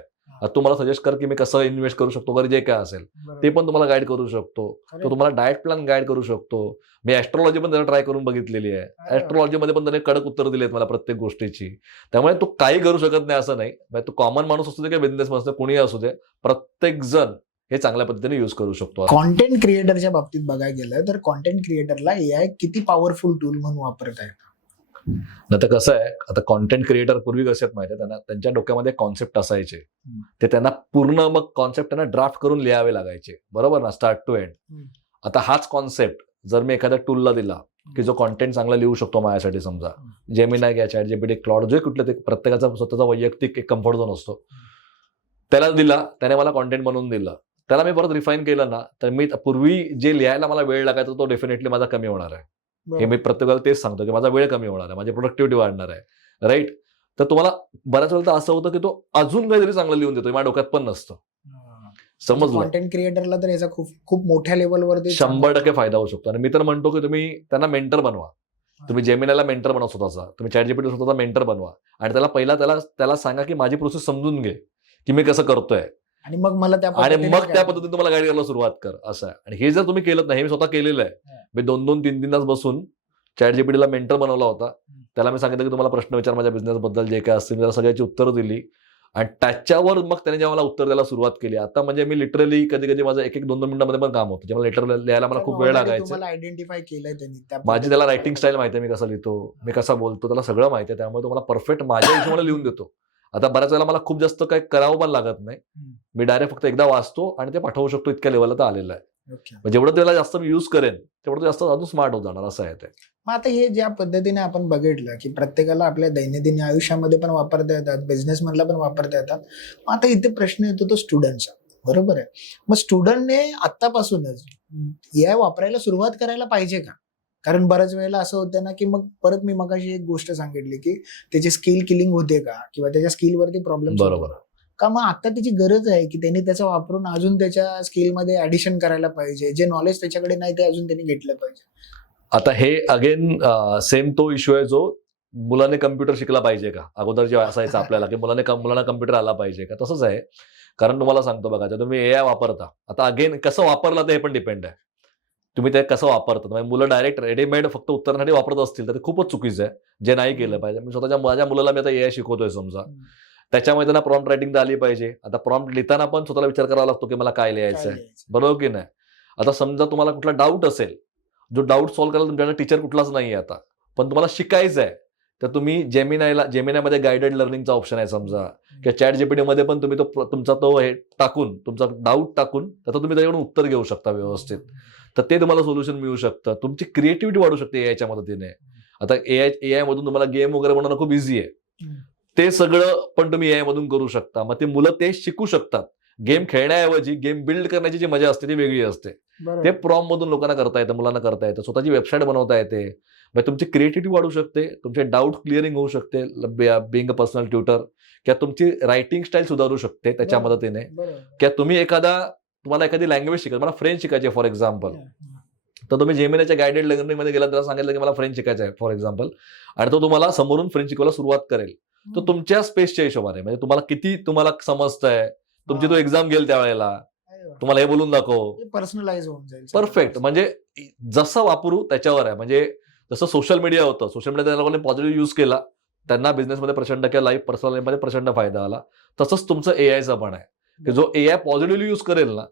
तुम्हाला सजेस्ट कर की मी कसं इन्व्हेस्ट करू शकतो वगैरे, जे काय असेल ते पण तुम्हाला गाईड करू शकतो. तो तुम्हाला डाएट प्लॅन गाईड करू शकतो. मी ऍस्ट्रॉलॉजी पण त्याला ट्राय करून बघितलेली आहे. ऍस्ट्रॉलॉजीमध्ये पण त्याने कडक उत्तर दिलेत मला प्रत्येक गोष्टीची. त्यामुळे तो काही करू शकत नाही असं नाही. तो कॉमन माणूस असू दे किंवा बिझनेसमॅन असू दे, कोणीही असू दे, प्रत्येक जण हे चांगल्या पद्धतीने युज करू शकतो. कॉन्टेंट क्रिएटरच्या बाबतीत बघायला गेलं तर कॉन्टेंट क्रिएटरला एआय किती पॉवरफुल टूल म्हणून वापरता येतं? आता कसं आहे, आता कॉन्टेंट क्रिएटर पूर्वी कसे आहेत माहिती आहे, त्यांना त्यांच्या डोक्यामध्ये कॉन्सेप्ट असायचे, ते त्यांना पूर्ण मग कॉन्सेप्ट त्यांना ड्राफ्ट करून लिहावे लागायचे, बरोबर ना, स्टार्ट टू एंड. आता हाच कॉन्सेप्ट जर मी एखाद्या टूलला दिला की जो कॉन्टेंट चांगला लिहू शकतो माझ्यासाठी, समजा जेमिनी घ्या, ChatGPT, क्लॉड, जे कुठले, ते प्रत्येकाचा स्वतःचा वैयक्तिक एक कम्फर्ट झोन असतो, त्याला दिला, त्याने मला कॉन्टेंट बनवून दिलं, त्याला मी परत रिफाईन केलं ना, तर मी पूर्वी जे लिहायला मला वेळ लागायचा तो डेफिनेटली माझा कमी होणार आहे. हे मी प्रत्येकाला तेच सांगतो की माझा वेळ कमी होणार आहे, माझी प्रोडक्टिव्हिटी वाढणार आहे, राईट. तर तुम्हाला बऱ्याच वेळेला असं होतं की तो अजून काहीतरी चांगलं लिहून देतो, माझ्या डोक्यात पण नसतं. समजलं? कॉन्टेंट क्रिएटरला तर याचा खूप मोठ्या लेवलवरती 100% फायदा होऊ शकतो. आणि मी तर म्हणतो की तुम्ही त्यांना मेंटर बनवा. तुम्ही जेमिनीला मेंटर बनवा स्वतःचा, तुम्ही ChatGPT स्वतःचा मेंटर बनवा, आणि त्याला सांगा की माझी प्रोसेस समजून घे की मी कसं करतोय, आणि मग त्या पद्धतीने तुम्हाला गाईड करायला सुरुवात कर, असं आहे. आणि हे जर तुम्ही केलं नाही, हे मी स्वतः केलेलं आहे, मी 2-2, 3-3 तास बसून ChatGPT ला मेंटर बनवला होता. त्याला मी सांगितलं की तुम्हाला प्रश्न विचार माझ्या बिझनेसबद्दल जे काय असतील, मी त्याला सगळ्याची उत्तरं दिली आणि त्याच्यावर मग त्याने जेव्हा मला उत्तर द्यायला सुरुवात केली, आता म्हणजे मी लिटरली कधी कधी माझं 1-1, 2-2 मिनिटांमध्ये पण काम होतं. जेव्हा लेटर लिहायला मला खूप वेळ लागायचा. तुम्हाला आयडेंटिफाय केलंय त्यांनी त्या माझी त्याला रायटिंग स्टाईल माहिती आहे, मी कसं लिहितो, मी कसा बोलतो, त्याला सगळं माहिती आहे. त्यामुळे तो मला परफेक्ट माझ्या हिशोबाने लिहून देतो. आता बऱ्याच वेळेला मला खूप जास्त काही करावं पण लागत नाही. मी डायरेक्ट फक्त एकदा वाचतो आणि ते पाठवू शकतो, इतक्या लेवलला तर आलेलं आहे. Okay. जेवढं त्याला जास्त मी युज करेन तेवढं जास्त अजून स्मार्ट होत जाणार, असं आहे ते. मग आता हे ज्या पद्धतीने आपण बघितलं की प्रत्येकाला आपल्या दैनंदिन आयुष्यामध्ये पण वापरता येतात, बिझनेस मधला पण वापरता येतात. मग आता इथे प्रश्न येतो तो स्टुडंटचा, बरोबर आहे. मग स्टुडंटने आतापासूनच AI वापरायला सुरुवात करायला पाहिजे का? कारण बऱ्याच वेळेला असं होतं ना की मग परत मी मगाशी एक गोष्ट सांगितली की त्याची स्किल किलिंग होते का, किंवा त्याच्या स्किलवरती प्रॉब्लेम बरोबर का. मग आता त्याची गरज आहे की त्यांनी त्याचा वापरून अजून त्याच्या स्किलमध्ये ऍडिशन करायला पाहिजे, जे नॉलेज त्याच्याकडे नाही ते अजून त्यांनी घेतलं पाहिजे. आता हे अगेन सेम तो इश्यू आहे जो मुलाने कम्प्युटर शिकला पाहिजे का, अगोदर जे असायचं आपल्याला की मुलांना कम्प्युटर आला पाहिजे का, तसंच आहे. कारण तुम्हाला सांगतो बघा, जर तुम्ही AI वापरता, आता अगेन कसं वापरला ते पण डिपेंड आहे. तुम्ही ते कसं वापरता. म्हणजे मुलं डायरेक्ट रेडीमेड फक्त उत्तरासाठी वापरत असतील तर ते खूपच चुकीचं आहे, जे नाही केलं पाहिजे. मी स्वतःच्या माझ्या मुलाला मी आता AI शिकवतोय समजा, त्याच्यामध्ये त्यांना प्रॉम्प्ट रायटिंग तर आली पाहिजे. आता प्रॉम्प्ट लिहिताना पण स्वतःला विचार करावा लागतो की मला काय लिहायचं आहे, बरोबर की नाही. आता समजा तुम्हाला कुठला डाऊट असेल, जो डाऊट सॉल्व्ह करायला तुमच्याकडे टीचर कुठलाच नाही आहे आता, पण तुम्हाला शिकायचं आहे, तर तुम्ही जेमिनामध्ये गायडेड लर्निंगचा ऑप्शन आहे समजा, किंवा ChatGPT मध्ये पण तुम्ही तुमचा तो हे टाकून, तुमचा डाऊट टाकून त्याचं तुम्ही त्याच्याकडून उत्तर घेऊ शकता व्यवस्थित. तर ते तुम्हाला सोल्युशन मिळू शकतं. तुमची क्रिएटिव्हिटी वाढू शकते AIच्या मदतीने. आता AI मधून तुम्हाला गेम वगैरे बनवणं खूप इझी आहे. ते सगळं पण तुम्ही AI मधून करू शकता. मग ते मुलं ते शिकू शकतात. गेम खेळण्याऐवजी गेम बिल्ड करण्याची जी मजा असते ती वेगळी असते. ते प्रॉम्प्ट मधून लोकांना करता येतं, मुलांना करता येतं, स्वतःची वेबसाईट बनवता येते. मग तुमची क्रिएटिव्हिटी वाढू शकते, तुमचे डाऊट क्लिअरिंग होऊ शकते, बिंग अ पर्सनल ट्युटर, किंवा तुमची रायटिंग स्टाईल सुधारू शकते त्याच्या मदतीने. किंवा तुम्हाला एखादी लँग्वेज शिकायची, मला फ्रेंच शिकायची फॉर एक्झाम्पल, तर तुम्ही जेमिनाच्या गायडेड लर्निंगमध्ये गेला, त्याला सांगितलं की मला फ्रेंच शिकायचं आहे फॉर एक्झाम्पल, आणि तो तुम्हाला समोरून फ्रेंच शिकवायला सुरुवात करेल. तो तुमच्या स्पेसच्या हिशोबाने, म्हणजे तुम्हाला किती समजतंय, तुमची तो एक्झाम घेईल त्यावेळेला, तुम्हाला हे बोलून दाखव, पर्सनलाइज होऊन जाईल. परफेक्ट. म्हणजे जसं वापरू त्याच्यावर आहे. म्हणजे जसं सोशल मीडिया होतं, सोशल मीडिया त्या लोकांनी पॉझिटिव्ह यूज केला, त्यांना बिझनेसमध्ये प्रचंड किंवा लाईफ पर्सनल लाईफमध्ये प्रचंड फायदा आला. तसंच तुमचं AIचं पण आहे की जो AI पॉझिटिव्हली यूज करेल ना,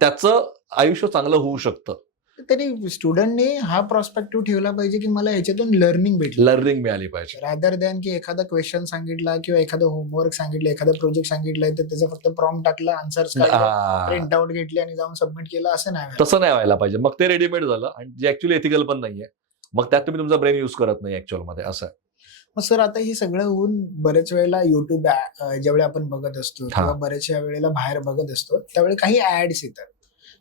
त्याचं आयुष्य चांगलं होऊ शकतं. तरी स्टुडंटने हा प्रॉस्पेक्टिव्ह ठेवला पाहिजे की मला याच्यातून लर्निंग मिळाली पाहिजे, रादर दॅन की एखादा क्वेश्चन सांगितला किंवा एखादा होमवर्क सांगितलं, एखादा प्रोजेक्ट सांगितलाय तर त्याचा फक्त प्रॉम्प्ट टाकला, आन्सर्स प्रिंट आउट घेतले आणि जाऊन सबमिट केलं, असं नाही. तसं नाही व्हायला पाहिजे. मग ते रेडीमेड झालं आणि जे ऍक्च्युअली एथिकल पण नाहीये. मग त्यात तुम्ही तुमचा ब्रेन यूज करत नाही ऍक्च्युअल मध्ये, असं आहे. मग सर, आता हे सगळं होऊन बरेच वेळेला युट्यूब ज्यावेळी आपण बघत असतो किंवा बऱ्याचशा वेळेला बाहेर बघत असतो, त्यावेळी काही ऍड्स येतात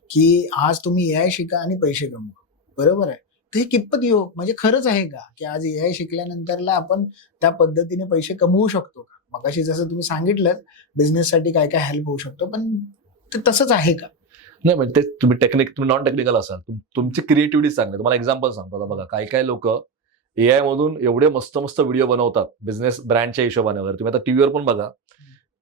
की आज तुम्ही AI शिका आणि पैसे कमवा, बरोबर आहे. तर हे कितपत म्हणजे खरंच आहे का की आज AI शिकल्यानंतरला आपण त्या पद्धतीने पैसे कमवू शकतो का? मगाशी जसं तुम्ही सांगितलं बिझनेससाठी काय काय हेल्प होऊ शकतो, पण ते तसंच आहे का? नाही, म्हणजे तुम्ही नॉन टेक्निकल असाल, तुमची क्रिएटिव्हिटी चांगली. तुम्हाला एक्झाम्पल सांगतो. आता बघा, काही लोक AI मधून एवढे मस्त व्हिडिओ बनवतात बिझनेस ब्रँडच्या हिशोबाने वगैरे. तुम्ही आता टीव्हीवर पण बघा,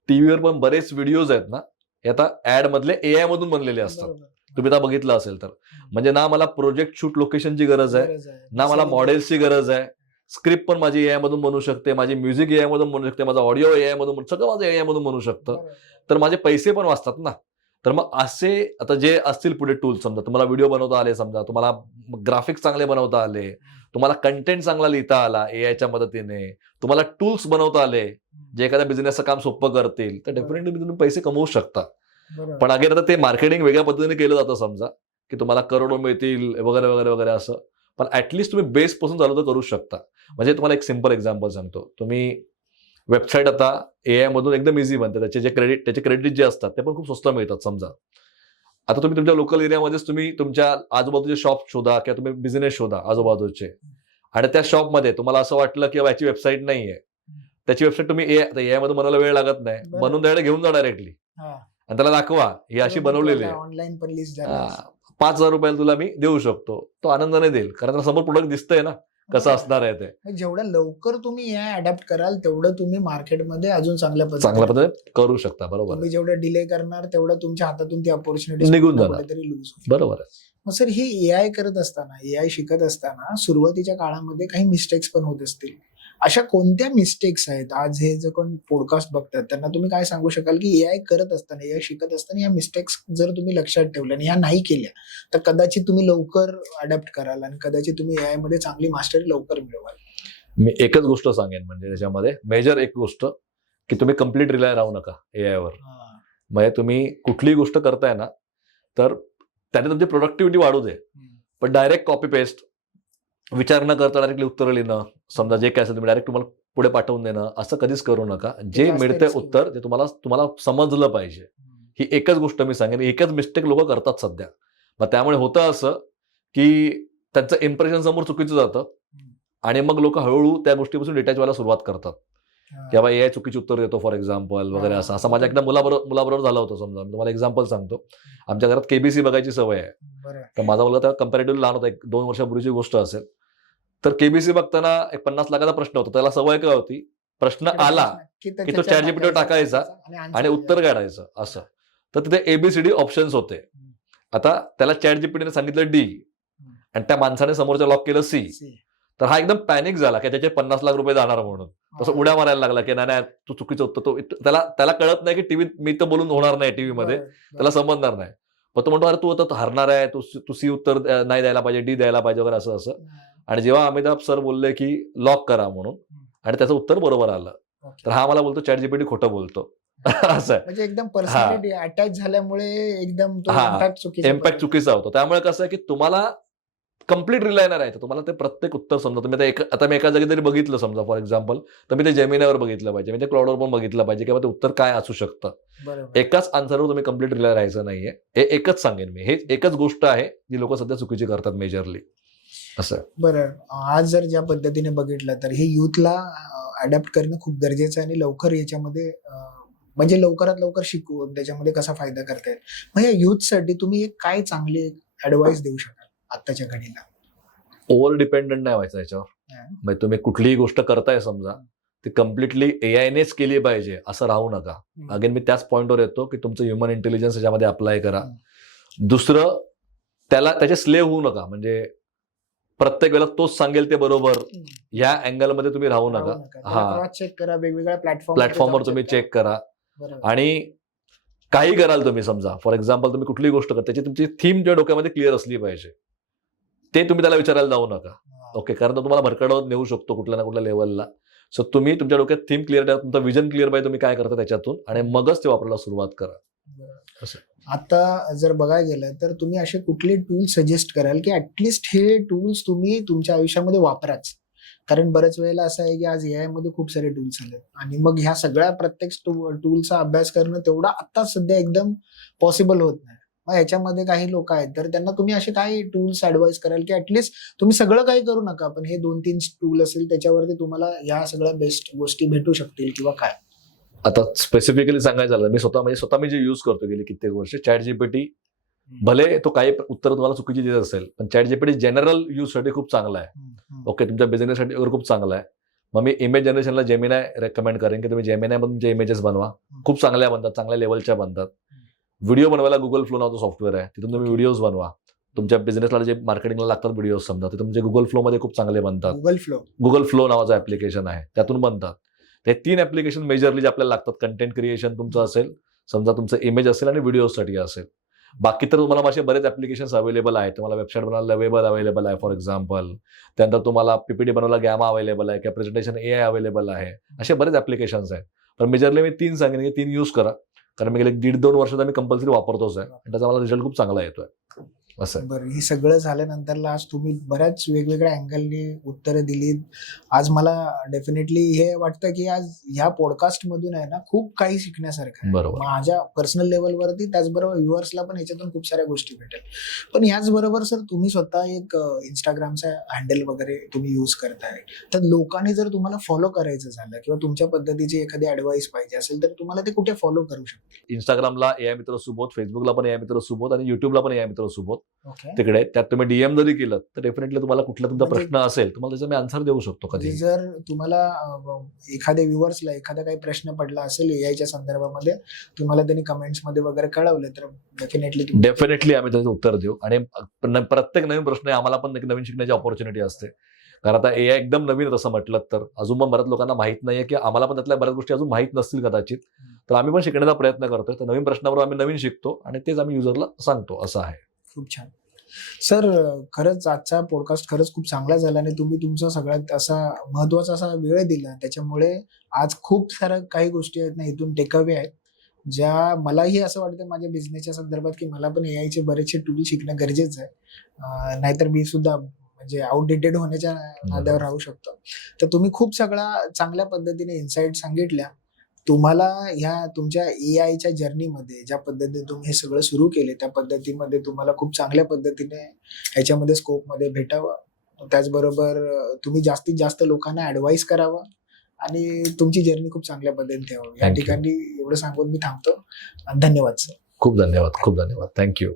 टीव्हीवर पण बरेच व्हिडिओज आहेत ना, हे आता ऍड मधले AI मधून बनलेले असतात. तुम्ही आता बघितलं असेल तर. म्हणजे ना मला प्रोजेक्ट शूट लोकेशनची गरज आहे, ना मला मॉडेल्सची गरज आहे. स्क्रिप्ट पण माझी AI मधून बनवू शकते, माझी म्युझिक AI मधून बनवू शकते, माझा ऑडिओ AI मधून, सगळं माझं AI मधून बनवू शकतं. तर माझे पैसे पण वाचतात ना. तर मग असे आता जे असतील पुढे टूल्स, समजा तुम्हाला व्हिडिओ बनवता आले, समजा तुम्हाला ग्राफिक्स चांगले बनवता आले, तुम्हाला कंटेंट चांगला लिहिता आला AIच्या मदतीने, तुम्हाला टूल्स बनवता आले जे एखाद्या बिझनेसचं काम सोपं करतील, तर डेफिनेटली तुम्ही पैसे कमवू शकता. पण अगेन आता ते मार्केटिंग वेगळ्या पद्धतीने केलं जातं, समजा की तुम्हाला करोडो मिळतील वगैरे वगैरे वगैरे असं. पण ऍटलिस्ट तुम्ही बेस पासून चालू तर करू शकता. म्हणजे तुम्हाला एक सिंपल एक्झाम्पल सांगतो. तुम्ही वेबसाईट आता AI मधून एकदम इझी बनते, त्याचे क्रेडिट जे असतात ते पण खूप स्वस्त मिळतात. समजा आता तुम्ही तुमच्या लोकल एरियामध्येच तुम्ही तुमच्या आजूबाजूचे शॉप शोधा किंवा तुम्ही बिझनेस शोधा आजूबाजूचे, आणि त्या शॉपमध्ये तुम्हाला असं वाटलं की याची वेबसाईट नाहीये, त्याची वेबसाईट तुम्ही AI मधून बनवायला वेळ लागत नाही, बनवून द्यायला घेऊन जा डायरेक्टली आणि त्याला दाखवा ही अशी बनवलेली आहे, ऑनलाईन पण लिस्ट ₹5,000 तुला मी देऊ शकतो. तो आनंदाने देईल, कारण समोर प्रोडक्ट दिसतंय ना कसं असणार आहे ते. जेवढ्या लवकर तुम्ही AI अडॅप्ट कराल तेवढं तुम्ही मार्केटमध्ये अजून चांगल्या पद्धतीने करू शकता. बरोबर. तुम्ही जेवढं डिले करणार तेवढं तुमच्या हातातून ती अपॉर्च्युनिटी निघून जाणार. लूज. बरोबर आहे. मग सर हे एआय करत असताना, एआय शिकत असताना सुरुवातीच्या काळामध्ये काही मिस्टेक्स पण होत असतील. अशा कोणत्या मिस्टेक्स आहेत आज हे जे कोण पॉडकास्ट बघतात त्यांना तुम्ही काय सांगू शकाल की एआय करत असताना, एआय शिकत असताना या मिस्टेक्स जर तुम्ही लक्षात ठेवल्या आणि ह्या नाही केल्या तर कदाचित तुम्ही लवकर अडॅप्ट कराल आणि कदाचित तुम्ही एआय मध्ये चांगली मास्टरी लवकर मिळवाल. मी एकच गोष्ट सांगेन, म्हणजे त्याच्यामध्ये मेजर एक गोष्ट की तुम्ही कम्प्लीट रिलाय राहू नका एआयवर. म्हणजे तुम्ही कुठलीही गोष्ट करताय ना, तर त्याने तुमची प्रोडक्टिव्हिटी वाढू दे, पण डायरेक्ट कॉपी पेस्ट, विचार न करता डायरेक्टली उत्तर लिहिणं, समजा जे काय असेल तुम्ही डायरेक्ट तुम्हाला पुढे पाठवून देणं, असं कधीच करू नका. जे जास्त मिळतंय risky उत्तर ते तुम्हाला समजलं पाहिजे. ही एकच गोष्ट मी सांगेन. एकच मिस्टेक लोक करतात सध्या. मग त्यामुळे होतं असं की त्यांचं इम्प्रेशन समोर चुकीचं जातं आणि मग लोक हळूहळू त्या गोष्टीपासून डिटॅच व्हायला सुरुवात करतात. की बाबा एआय चुकीची उत्तर देतो फॉर एक्झाम्पल वगैरे असं. असं माझ्या एकदा मुलाबरोबर झालं होतं. समजा मी तुम्हाला एक्झाम्पल सांगतो. आमच्या घरात केबीसी बघायची सवय आहे. बरं. तर माझा मुलगा त्या कम्पॅरेटिव्हली लहान होता, 1-2 वर्षापूर्वीची गोष्ट असेल. तर केबीसी बघताना एक 50 लाखाचा प्रश्न होता. त्याला सवय काय होती, प्रश्न आला की तो ChatGPT टाकायचा आणि उत्तर काढायचं असं. तर तिथे ABCD ऑप्शन्स होते. आता त्याला ChatGPTने सांगितलं D आणि त्या माणसाने समोरच्या लॉक केलं C. तर हा एकदम पॅनिक झाला की त्याचे 50 लाख रुपये जाणार म्हणून. तसं उड्या मारायला लागला की नाही तू चुकीचं उत्तर. तो त्याला कळत नाही की टीव्हीत मी तर बोलून होणार नाही, टीव्हीमध्ये त्याला समजणार नाही. पण तो म्हणतो अरे तू आता हारणार आहे, तू C उत्तर नाही द्यायला पाहिजे, D द्यायला पाहिजे वगैरे असं. आणि जेव्हा अमिताभ सर बोलले की लॉक करा म्हणून आणि त्याचं उत्तर बरोबर आलं, तर हा मला बोलतो ChatGPT खोटं बोलतो. असं आहे. म्हणजे एकदम पर्सनॅलिटी अटॅच झाल्यामुळे एकदम इम्पॅक्ट चुकीचा होतो. त्यामुळे कसं आहे की तुम्हाला कम्प्लीट रिलाय नाही राहायचं. तुम्हाला ते प्रत्येक उत्तर समजा तुम्ही आता मी एका जागी जरी बघितलं समजा फॉर एक्झाम्पल, तर मी ते जेमिनावर बघितलं पाहिजे, मी ते क्लाउडवर पण बघितलं पाहिजे किंवा ते उत्तर काय असू शकतं. एकाच आन्सरवर तुम्ही कम्प्लीट रिलाय राहायचं नाहीये. हे एकच सांगेन मी. हे एकच गोष्ट आहे जी लोक सध्या चुकीची करतात मेजरली. असं. बरं, आज जर ज्या पद्धतीने बघितलं तर हे युथला अडॅप्ट करणं खूप गरजेचं आहे आणि लवकर याच्यामध्ये म्हणजे लवकरात लवकर शिकवून त्याच्यामध्ये कसा फायदा करता येईल. मग या युथसाठी तुम्ही एक काय चांगली ऍडवाइस देऊ शकाल आत्ताच्या घडीला? ओव्हर डिपेंडंट नाही व्हायचं याच्यावर. म्हणजे तुम्ही कुठलीही गोष्ट करताय समजा, ती कम्प्लिटली एआयनेच केली पाहिजे असं राहू नका. अगेन मी त्याच पॉईंटवर येतो की तुमचं ह्युमन इंटेलिजन्स याच्यामध्ये अप्लाय करा. दुसरं, त्याचे स्लेव्ह होऊ नका. म्हणजे प्रत्येक वेळेला तोच सांगेल ते बरोबर या अँगलमध्ये तुम्ही राहू नका. क्रॉस चेक करा, वेगवेगळ्या प्लॅटफॉर्मवर तुम्ही चेक करा. आणि काही कराल तुम्ही समजा फॉर एक्झाम्पल तुम्ही कुठलीही गोष्ट करता, त्याची तुमची थीम तुमच्या डोक्यामध्ये क्लिअर असली पाहिजे. ते तुम्ही त्याला विचारायला जाऊ नका. ओके, कारण तो तुम्हाला भरकटवत नेऊ शकतो कुठल्या ना कुठल्या लेवलला. सो तुम्ही तुमच्या डोक्यात थीम क्लिअर ठेवा, तुमचं विजन क्लिअर पाहिजे तुम्ही काय करता त्याच्यातून, आणि मगच ते वापरायला सुरुवात करा. आता जर बघायला गेलं तर तुम्ही असे कुठले टूल्स सजेस्ट कराल की ऍटलिस्ट हे टूल्स तुम्ही तुमच्या आयुष्यामध्ये वापराच? कारण बऱ्याच वेळेला असं आहे की आज एआय मध्ये खूप सारे टूल्स आले आणि मग ह्या सगळ्या प्रत्येक टूलचा अभ्यास करणं तेवढा आता सध्या एकदम पॉसिबल होत नाही. मग याच्यामध्ये काही लोक आहेत तर त्यांना तुम्ही असे काही टूल्स ऍडवाइस कराल की ऍटलिस्ट तुम्ही सगळं काही करू नका, पण हे 2-3 टूल असेल त्याच्यावरती तुम्हाला ह्या सगळ्या बेस्ट गोष्टी भेटू शकतील किंवा काय? आता स्पेसिफिकली सांगायचं झालं, मी स्वतः मी जे यूज करतो गेली कित्येक वर्ष, ChatGPT, भले तो काही उत्तर तुम्हाला चुकीची देत असेल, पण ChatGPT जनरल यूज साठी खूप चांगला आहे. ओके, तुमच्या बिझनेससाठी वगैरे खूप चांगला आहे. मग मी इमेज जनरेशनला जेमिनाय रेकमेंड करेन की तुम्ही जेमिनायमधून तुमचे इमेजेस बनवा. खूप चांगल्या बनतात, चांगल्या लेवलच्या बनतात. व्हिडिओ बनवायला गुगल फ्लो नावाचं सॉफ्टवेअर आहे, तिथून तुम्ही व्हिडिओज बनवा. तुमच्या बिझनेसला जे मार्केटिंगला लागतात व्हिडिओ समजा, ते तुमचे गुगल फ्लो मध्ये खूप चांगले बनतात. गुगल फ्लो नावाचं ऍप्लिकेशन आहे, त्यातून बनतात. हे 3 ऍप्लिकेशन मेजरली जे आपल्याला लागतात. कंटेंट क्रिएशन तुमचं असेल, समजा तुमचं इमेज असेल आणि व्हिडिओसाठी असेल. बाकी तर तुम्हाला असे बरेच ऍप्लिकेशन्स अवेलेबल आहेत. तुम्हाला वेबसाईट बनवायला वेबल अवेलेबल आहे फॉर एक्झाम्पल. त्यानंतर तुम्हाला पीपीटी बनवायला गॅमा अवेलेबल आहे किंवा प्रेझेंटेशन AI अवेलेबल आहे. असे बरेच ऍप्लिकेशन्स आहेत. पण मेजरली मी 3 सांगेन की 3 यूज करा, कारण मी गेले 1.5-2 वर्षात मी कंपल्सरी वापरतोच आहे आणि त्याचा मला रिझल्ट खूप चांगला येतोय. असं. बरं, हे सगळं झाल्यानंतर आज तुम्ही बऱ्याच वेगवेगळ्या अँगलनी उत्तरं दिलीत. आज मला डेफिनेटली हे वाटतं की आज ह्या पॉडकास्ट मधून आहे ना खूप काही शिकण्यासारखं आहे. बरोबर. माझ्या पर्सनल लेवलवरती, त्याचबरोबर व्ह्युअर्सला पण याच्यातून खूप साऱ्या गोष्टी भेटेल. पण याचबरोबर सर तुम्ही स्वतः एक इंस्टाग्रामचा हँडल वगैरे तुम्ही यूज करताय, तर लोकांनी जर तुम्हाला फॉलो करायचं झालं किंवा तुमच्या पद्धतीची एखादी ऍडवाइस पाहिजे असेल तर तुम्हाला ते कुठे फॉलो करू शकतील? इंस्टाग्रामला AI मित्र सुबोध, फेसबुकला पण AI मित्र सुबोध आणि युट्यूबला पण AI मित्र सुबोध. ओके. तिकडे. त्यात तुम्ही डीएम जरी केलं तर डेफिनेटली तुम्हाला कुठला तुमचा म्हणजे- प्रश्न असेल तुम्हाला त्याचा मी आन्सर देऊ शकतो म्हणजे कधी. जर तुम्हाला एखाद्या व्ह्युअर्सला एखादा काही प्रश्न पडला असेल एआयच्या संदर्भामध्ये, तुम्हाला त्यांनी कमेंट्स मध्ये वगैरे कळवलं तर डेफिनेटली आम्ही त्याचं उत्तर देऊ. आणि प्रत्येक नवीन प्रश्न आम्हाला पण एक नवीन शिकण्याची ऑपॉर्च्युनिटी असते. कारण आता एआय एकदम नवीन आहे तसं म्हटलं तर. अजून पण बऱ्याच लोकांना माहित नाहीये, की आम्हाला पण त्यातल्या बऱ्याच गोष्टी अजून माहित नसतील कदाचित. तर आम्ही पण शिकण्याचा प्रयत्न करतोय. तर नवीन प्रश्नावर आम्ही नवीन शिकतो आणि तेच आम्ही युजरला सांगतो, असं आहे. खूप छान. सर, खरंच आजचा पॉडकास्ट खरंच खूप चांगला झाला आणि तुम्ही तुमचा सगळ्यात असा महत्वाचा असा वेळ दिला. त्याच्यामुळे आज खूप साऱ्या काही गोष्टी आहेत ना इथून टेकअवे आहेत, ज्या मलाही असं वाटतं माझ्या बिझनेसच्या संदर्भात की मला पण एआयचे बरेचसे टूल शिकणं गरजेचं आहे. नाहीतर मी सुद्धा म्हणजे आउटडेटेड होण्याच्या नादावर राहू शकतो. तर तुम्ही खूप सगळा चांगल्या पद्धतीने इन्साइट सांगितल्या. तुम्हाला ह्या तुमच्या एआयच्या जर्नीमध्ये ज्या पद्धतीने तुम्ही हे सगळं सुरू केले त्या पद्धतीमध्ये तुम्हाला खूप चांगल्या पद्धतीने ह्याच्यामध्ये स्कोपमध्ये भेटावं. त्याचबरोबर तुम्ही जास्तीत जास्त लोकांना ऍडवाइस करावं आणि तुमची जर्नी खूप चांगल्या पद्धतीने ठेवावी. या Thank you. ठिकाणी एवढं सांगून मी थांबतो. धन्यवाद सर. खूप धन्यवाद. थँक्यू.